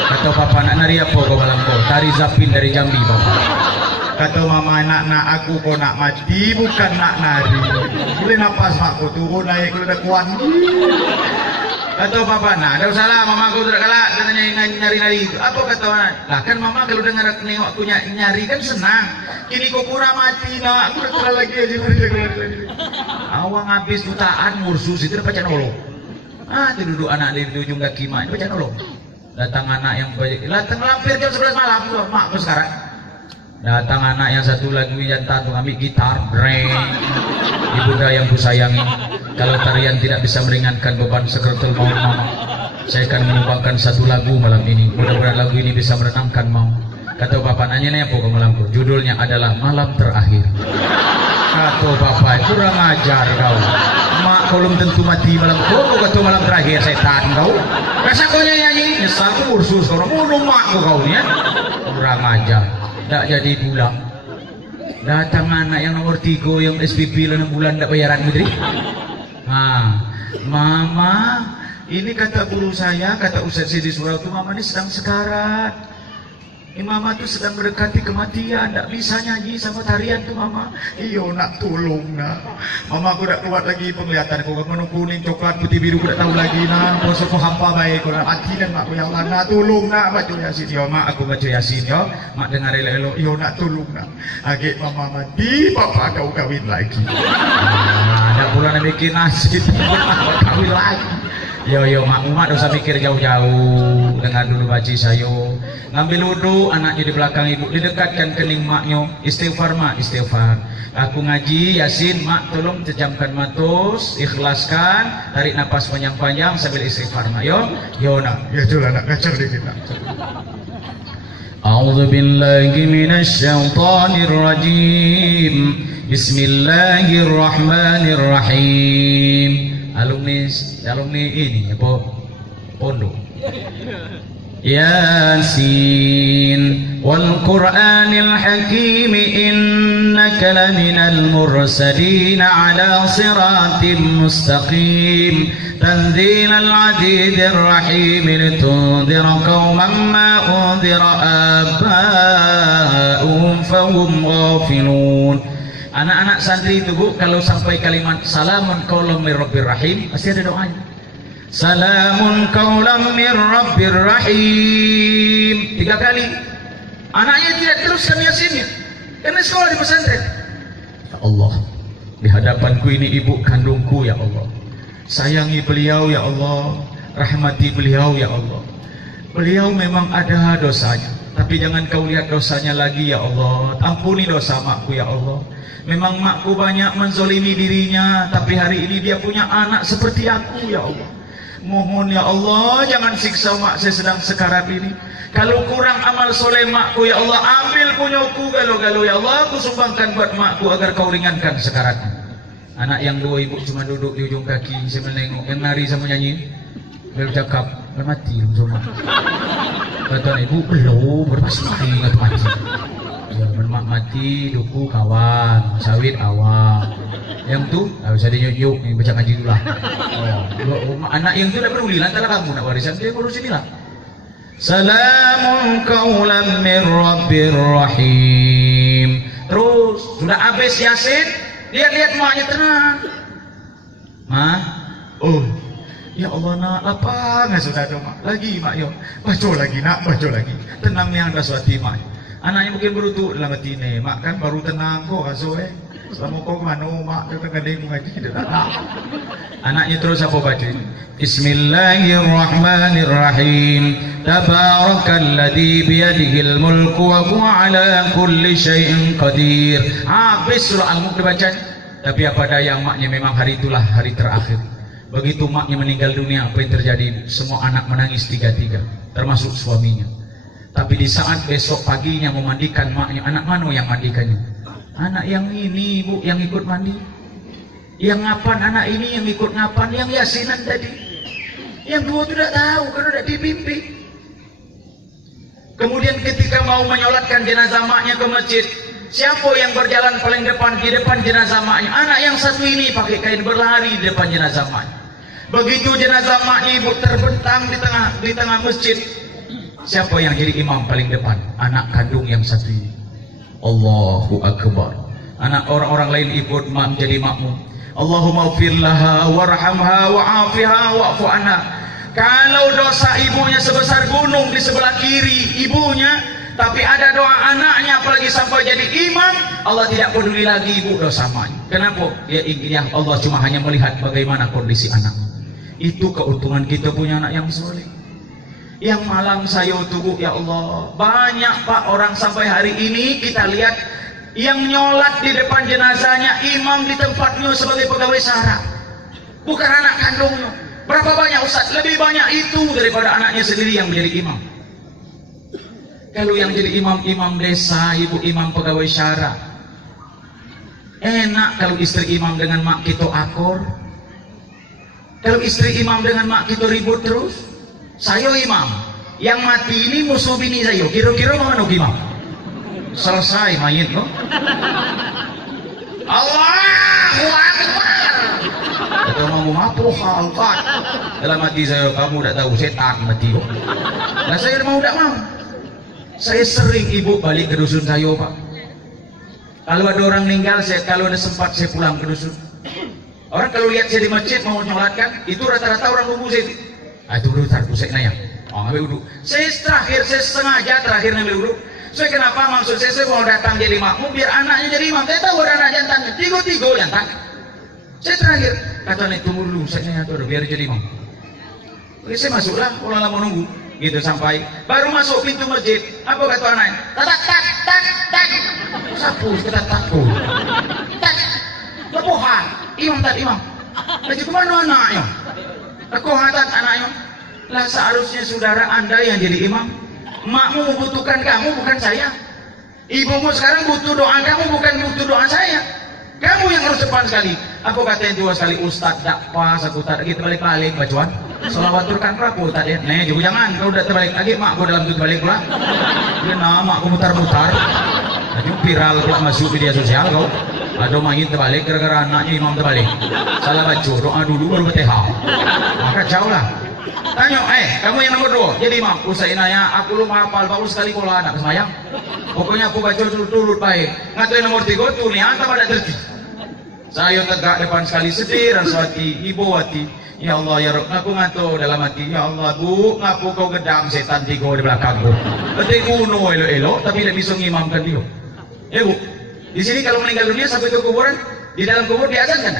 Kata papa, nak nari apa kau malam kau? Tari Zapin dari Jambi papa. Kata mama, nak aku kau nak mati, bukan nak nari. Boleh napas makku turun naik kalau dah kuat. Kata papa, nah ada salah, mama aku tidak kalah katanya nyari-nyari. Apa kata mana? Lah kan mama kalau dengar nengok aku nyari kan senang. Kini kau kurang mati, nak aku udah lagi aja. Awang habis jutaan ngursus itu dapat nolong. Itu duduk anak di ujung kaki mak itu baca nolong. Datang anak yang datang lampir jam 11 malam tuh makku sekarang. Datang anak yang satu lagi jantan tuh ambil gitar, breng. Ibunda yang ku sayangi, kalau tarian tidak bisa meringankan beban sakaratul maut mama, saya akan menyumbangkan satu lagu malam ini. Mudah-mudahan lagu ini bisa menenangkan mau. Kata bapak, nanya apa kau malamku? Judulnya adalah Malam Terakhir. Kata bapak, kurang ajar kau. Mak kau belum tentu mati malam kau kata malam terakhir, setan kau. Rasa kau nyanyi, nyesal kau ursus kau. Bunuh mak kau ya. Kurang ajar. Tak jadi pulang. Datang anak yang nomor 3 yang SPP 6 bulan tak bayaran menteri. Mama, ini kata guru saya, kata Ustaz Sidi Surau itu, mama ini sedang sekarat. Mama tuh sedang mendekati kematian, tak bisa nyanyi sama tarian tuh mama. Iyo nak tolong nak. Mama aku tak kuat lagi penglihatan aku, warna kuning, coklat, putih, biru aku tak tahu lagi nak. Kau suka hampa baik, kau nak mati dan mak aku yang mana tolong nak baca Yasin. Yo mak aku baca Yasin yo, mak dengar elok-elok. Yo nak tolong nak. Agak mama mati, papa kau kawin lagi. Nak pula nak bikin nasi, papa kawin lagi. Yo mak dosa mikir jauh-jauh. Dengar dulu baci sayo. Ngambil wudhu, anaknya di belakang ibu, didekatkan kening maknya. Istighfar mak, istighfar. Aku ngaji Yasin, mak tolong tejamkan matus, ikhlaskan, tarik nafas panjang-panjang sambil istighfar mak. Yo nak. Ya itulah nak ngajar dikit nak. A'udzu billahi minasy syaithanir rajim. Bismillahirrahmanirrahim. Alumni ini apa pondok. Yasin wal Qur'anil Hakim innaka laminal mursalin ala siratim mustaqim tanzilal azizir rahim litunzira qauman ma unzira aba'uhum fahum ghafilun. Anak-anak santri itu bu, kalau sampai kalimat salamun qaulam mir rabbir rahim, pasti ada doanya. Salamun qaulam mir rabbir rahim. 3 kali. Anaknya tidak teruskan Yasinnya, karena sekolah di pesantren. Ya Allah, di hadapanku ini ibu kandungku ya Allah. Sayangi beliau ya Allah, rahmati beliau ya Allah. Beliau memang ada dosanya, tapi jangan kau lihat dosanya lagi ya Allah. Ampuni dosa makku ya Allah. Memang makku banyak menzolimi dirinya, tapi hari ini dia punya anak seperti aku ya Allah. Mohon ya Allah, jangan siksa mak saya sedang sekarat ini. Kalau kurang amal soleh makku ya Allah, ambil punyaku galau-galau ya Allah, aku sumbangkan buat makku agar kau ringankan sekaratnya. Anak yang 2 ibu cuma duduk di ujung kaki, saya menengok, yang nari sama nyanyi, belum cakap, belum mati semua. Kata ibu belum berpasti nggak mati. Ya, mak mati, duku kawan, sawit awak. Yang tu, bisa dinyuk-nyuk, yang baca ngaji dulu lah. Anak yang tu dah peduli, lantaran kamu nak warisan dia ngurus inilah. Salamun qaulan mir rabbir rahim. Terus sudah habis Yasin, lihat-lihat maknya tenang. Ma, ya Allah nak, lapang sudah ada mak. Lagi mak yo, baca lagi nak, baca lagi. Tenang yang dah suati mak. Anaknya mungkin berutuk dalam hati ini, mak kan baru tenang kok aso Selama kau kemana mak kita kadang ngaji dah. Anaknya terus apa baca? Bismillahirrahmanirrahim. Tabarakalladzi biyadihil mulku wa huwa ala kulli syai'in qadir. Habis surah Al-Mulk dibaca. Tapi apa daya maknya memang hari itulah hari terakhir. Begitu maknya meninggal dunia, apa yang terjadi? Semua anak menangis tiga-tiga, termasuk suaminya. Tapi di saat besok paginya memandikan maknya, anak mana yang mandikannya? Anak yang ini, Bu, yang ikut mandi. Yang ngapan anak ini yang ikut ngapan, yang yasinan tadi. Yang dua tidak tahu karena tidak dibimbing. Kemudian ketika mau menyolatkan jenazah maknya ke masjid, siapa yang berjalan paling depan di depan jenazah maknya? Anak yang satu ini pakai kain berlari di depan jenazah maknya. Begitu jenazah maknya ibu terbentang di tengah masjid, siapa yang jadi imam paling depan? Anak kandung yang satu ini. Allahu Akbar. Anak orang-orang lain ikut menjadi makmum. Allahumma ighfir laha warhamha wa'afiha wa'fu anha. Kalau dosa ibunya sebesar gunung di sebelah kiri ibunya, tapi ada doa anaknya apalagi sampai jadi imam, Allah tidak peduli lagi ibu dosa maknya. Kenapa? Dia ingin Allah cuma hanya melihat bagaimana kondisi anak. Itu keuntungan kita punya anak yang soleh. Yang malang saya tunggu, ya Allah, banyak Pak orang sampai hari ini kita lihat yang nyolat di depan jenazahnya imam di tempatnya sebagai pegawai syara, bukan anak kandungnya. Berapa banyak Ustaz? Lebih banyak itu daripada anaknya sendiri yang menjadi imam. Kalau yang jadi imam desa, ibu imam pegawai syara, enak kalau istri imam dengan mak kita akor. Kalau istri imam dengan mak kita ribut terus. Saya imam, yang mati ini musuh bini saya. Kira-kira mana imam? Selesai mayit loh. Allahu Akbar. Kata mau mapuh halfat. Dalam hati saya, kamu tidak tahu setan mati loh. Nah saya mau tidak mau. Saya sering ibu balik ke dusun saya Pak. Kalau ada orang meninggal, kalau ada sempat saya pulang ke dusun. Orang kalau lihat saya di masjid mau nyolatkan, itu rata-rata orang nunggu saya. Itu dulu taruh saya nanya. Ngambil wudhu. Saya sengaja terakhir ngambil wudhu. Saya kenapa? Maksud saya mau datang jadi makmum biar anaknya jadi imam. Saya tahu ada anak jantan, tiga jantan. Saya terakhir kata nih tunggu dulu, saya nanya tuh biar jadi imam. Oke, saya masuklah, kalau lama nunggu, gitu sampai baru masuk pintu masjid. Apa kata anaknya? Tak. Sapu kita takut. Tak. Lepohan. Imam. Lagi kemana anaknya? Kekohatan anaknya. Lah seharusnya saudara Anda yang jadi imam. Makmu membutuhkan kamu, bukan saya. Ibumu sekarang butuh doa kamu, bukan butuh doa saya. Kamu yang harus depan sekali. Aku katakan dua sekali, Ustaz tak pas, aku tak gitu balik-balik bacuan. Salawaturkan rapuh tadi. Nih juga jangan, kau udah terbalik lagi, mak aku dalam balik pula. Dia nama aku mutar-mutar. Jadi viral pula masuk media sosial kau. Ada main terbalik gara-gara anaknya imam terbalik. Salah baca, doa dulu baru bertehal. Maka jauh lah. Tanya, kamu yang nomor 2 jadi imam. Usai nanya, aku lu hafal baru sekali bola anak semayang. Pokoknya aku baca turut baik. Ngatain nomor 3 tuh niata pada terti. Saya tegak depan sekali sedih raswati, ibu wati. Ya Allah ya Rabb, ngaku ngato dalam hati. Ya Allah Bu, ngaku kau gedam setan 3 di belakangku. Nanti kuno elo-elo, tapi tidak bisa ngimamkan dia. Ya Bu, di sini kalau meninggal dunia sampai ke kuburan, di dalam kubur diazankan.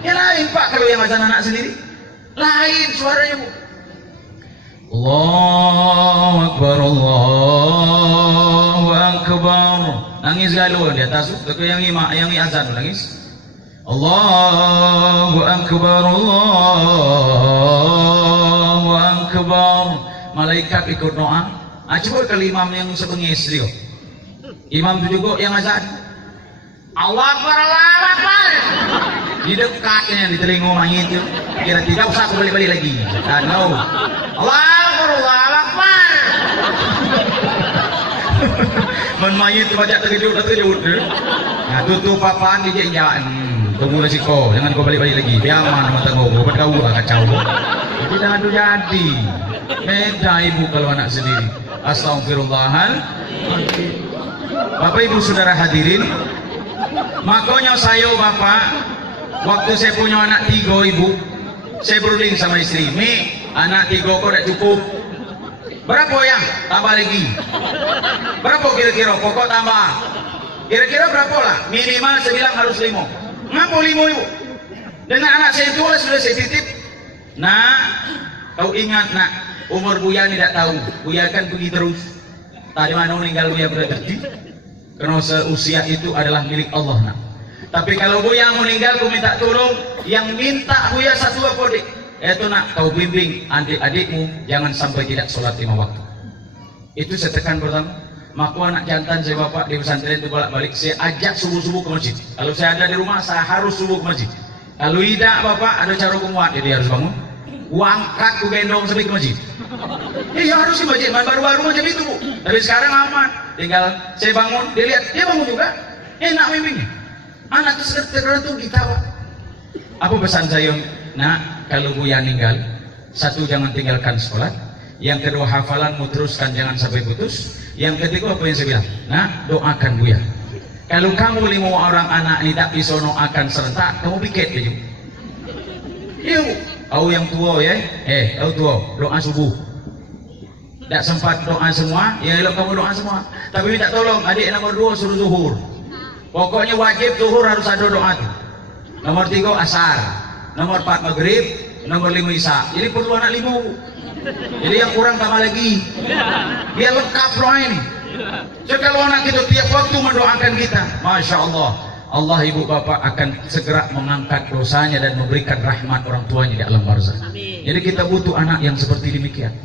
Ya lain Pak kalau yang azan anak sendiri. Lain suaranya Bu. Allahu Akbar, Allahu Akbar. Nangis galau di atas tu, yang azan nangis. Allahu Akbar, Allahu Akbar. Malaikat ikut doa. Coba kalau imam yang sebengis dia. Imam itu juga yang azan. Allah Akbar, Allah Akbar. Di dekatnya di telinga mayit itu. Kira tidak usah aku balik-balik lagi. No. Allah Akbar, Allah Akbar. Men mayit itu baca terkejut. Nah tutup papan di jalan. Tunggu resiko, jangan kau balik-balik lagi. Biar mana mata kau, buat kau kacau. Tidak ada jadi. Beda ibu kalau anak sendiri. Astagfirullahaladzim. Bapak Ibu Saudara hadirin, makanya saya Bapak, waktu saya punya anak 3 Ibu, saya berunding sama istri, Mi, anak 3 kok tidak cukup. Berapa yang? Tambah lagi. Berapa kira-kira? Pokok tambah. Kira-kira berapa lah? Minimal saya bilang harus 5. Ngapa 5 ibu? Dengan anak saya tua sudah saya titip. Nak, kau ingat nak, umur Buya ini tidak tahu. Buya kan pergi terus. Tadi mana meninggal Buya berarti? Karena usia itu adalah milik Allah nak. Tapi kalau Buya meninggal, aku minta tolong. Yang minta Buya satu apa dik? Itu nak, kau bimbing adik-adikmu jangan sampai tidak sholat 5 waktu. Itu saya tekan pertama. Maka anak jantan saya bapak di pesantren itu balik-balik saya ajak subuh-subuh ke masjid. Kalau saya ada di rumah saya harus subuh ke masjid. Kalau tidak bapak ada cara kumuat jadi harus bangun. Wangkat ku gendong sampai ke masjid. Iya harus ke masjid. Baru-baru macam itu bu. Tapi sekarang aman. Tinggal saya bangun dia lihat dia bangun juga. Enak bimbingnya. Anak itu tergantung kita pak. Apa pesan saya? Nah kalau Buya meninggal, satu jangan tinggalkan sholat. Yang kedua hafalanmu teruskan jangan sampai putus. Yang ketiga apa yang saya bilang? Nah doakan Buya. Kalau kamu 5 orang anak ini tak bisa doakan serentak, kamu piket aja. Iya, kau yang tua ya, kau tua doa subuh. Tak sempat doa semua, ya elok kamu doa semua. Tapi minta tolong adik nomor 2 suruh zuhur. Pokoknya wajib zuhur harus ada doa. Nomor 3 asar, nomor 4 maghrib, nomor 5 isya. Jadi perlu anak 5. Jadi yang kurang tambah lagi. Biar lengkap doa ini. So, kalau anak kita tiap waktu mendoakan kita, Masya Allah, Allah ibu bapak akan segera mengangkat dosanya dan memberikan rahmat orang tuanya di alam barzah. Jadi kita butuh anak yang seperti demikian.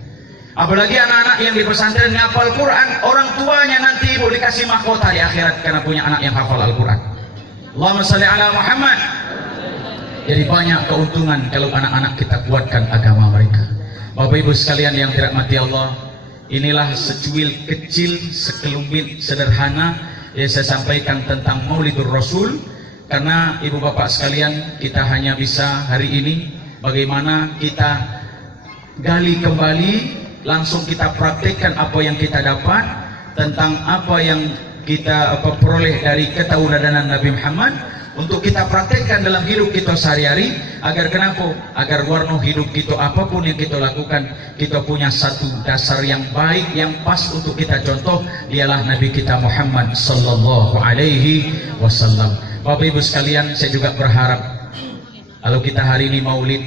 Apalagi anak-anak yang di pesantren hafal Quran, orang tuanya nanti ibu dikasih mahkota di akhirat karena punya anak yang hafal Al-Quran. Allahumma salli ala Muhammad. Jadi banyak keuntungan kalau anak-anak kita kuatkan agama mereka. Bapak ibu sekalian yang dirahmati Allah, inilah secuil kecil, sekelumit sederhana yang saya sampaikan tentang Maulidur Rasul. Karena ibu bapak sekalian, kita hanya bisa hari ini bagaimana kita gali kembali, langsung kita praktekkan apa yang kita dapat tentang apa yang kita peroleh dari ketauladanan Nabi Muhammad, untuk kita praktekkan dalam hidup kita sehari-hari. Agar kenapa? Agar warna hidup kita apapun yang kita lakukan, kita punya satu dasar yang baik, yang pas untuk kita contoh, dialah Nabi kita Muhammad sallallahu alaihi wasallam. Bapak ibu sekalian, saya juga berharap kalau kita hari ini maulid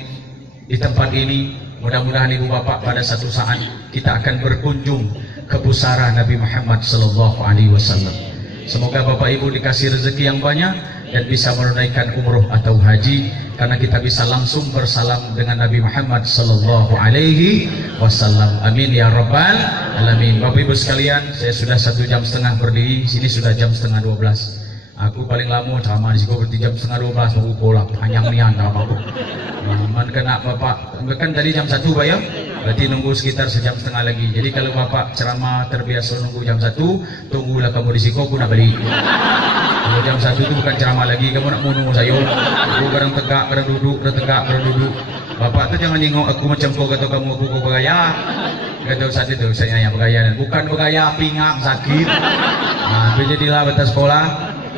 di tempat ini, mudah-mudahan ibu bapak pada satu saat kita akan berkunjung ke pusara Nabi Muhammad sallallahu alaihi wasallam. Semoga bapak ibu dikasih rezeki yang banyak dan bisa menunaikan umroh atau haji, karena kita bisa langsung bersalam dengan Nabi Muhammad sallallahu alaihi wasallam. Amin ya rabbal alamin. Bapak ibu sekalian, saya sudah 1,5 jam berdiri, sini sudah jam 11:30. Aku paling lama ceramah di sini berarti jam 11:30 baru pulang. Panjang nian ceramahku. Man kena bapak kan tadi jam 1 Pak ya? Berarti nunggu sekitar 1,5 jam lagi. Jadi kalau bapak ceramah terbiasa nunggu jam 1, tunggulah kamu di sini, aku nak balik. Kalau jam 1 itu bukan ceramah lagi, kamu nak nunggu saya. Aku kadang tegak, kadang duduk, kadang tegak, kadang duduk. Bapak tuh jangan nengok aku macam kau kata kamu aku bergaya. Kata saat itu saya yang bergaya, bukan bergaya pinggang sakit. Nah, jadilah batas sekolah.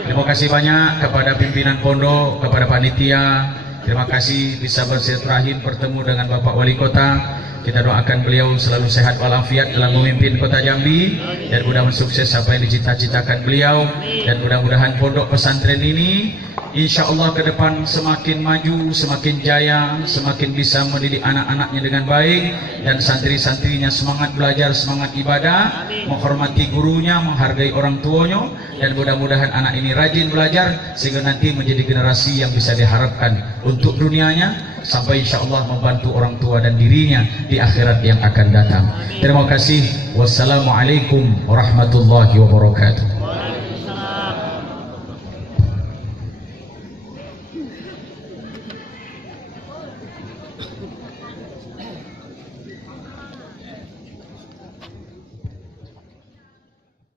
Terima kasih banyak kepada pimpinan pondok, kepada panitia. Terima kasih bisa bersilaturahim bertemu dengan Bapak Wali Kota. Kita doakan beliau selalu sehat walafiat dalam memimpin Kota Jambi, dan mudah-mudahan sukses apa yang dicita-citakan beliau, dan mudah-mudahan pondok pesantren ini insya Allah ke depan semakin maju, semakin jaya, semakin bisa mendidik anak-anaknya dengan baik, dan santri-santrinya semangat belajar, semangat ibadah, menghormati gurunya, menghargai orang tuanya, dan mudah-mudahan anak ini rajin belajar sehingga nanti menjadi generasi yang bisa diharapkan untuk dunianya, sampai insya Allah membantu orang tua dan dirinya di akhirat yang akan datang. Terima kasih. Wassalamualaikum warahmatullahi wabarakatuh.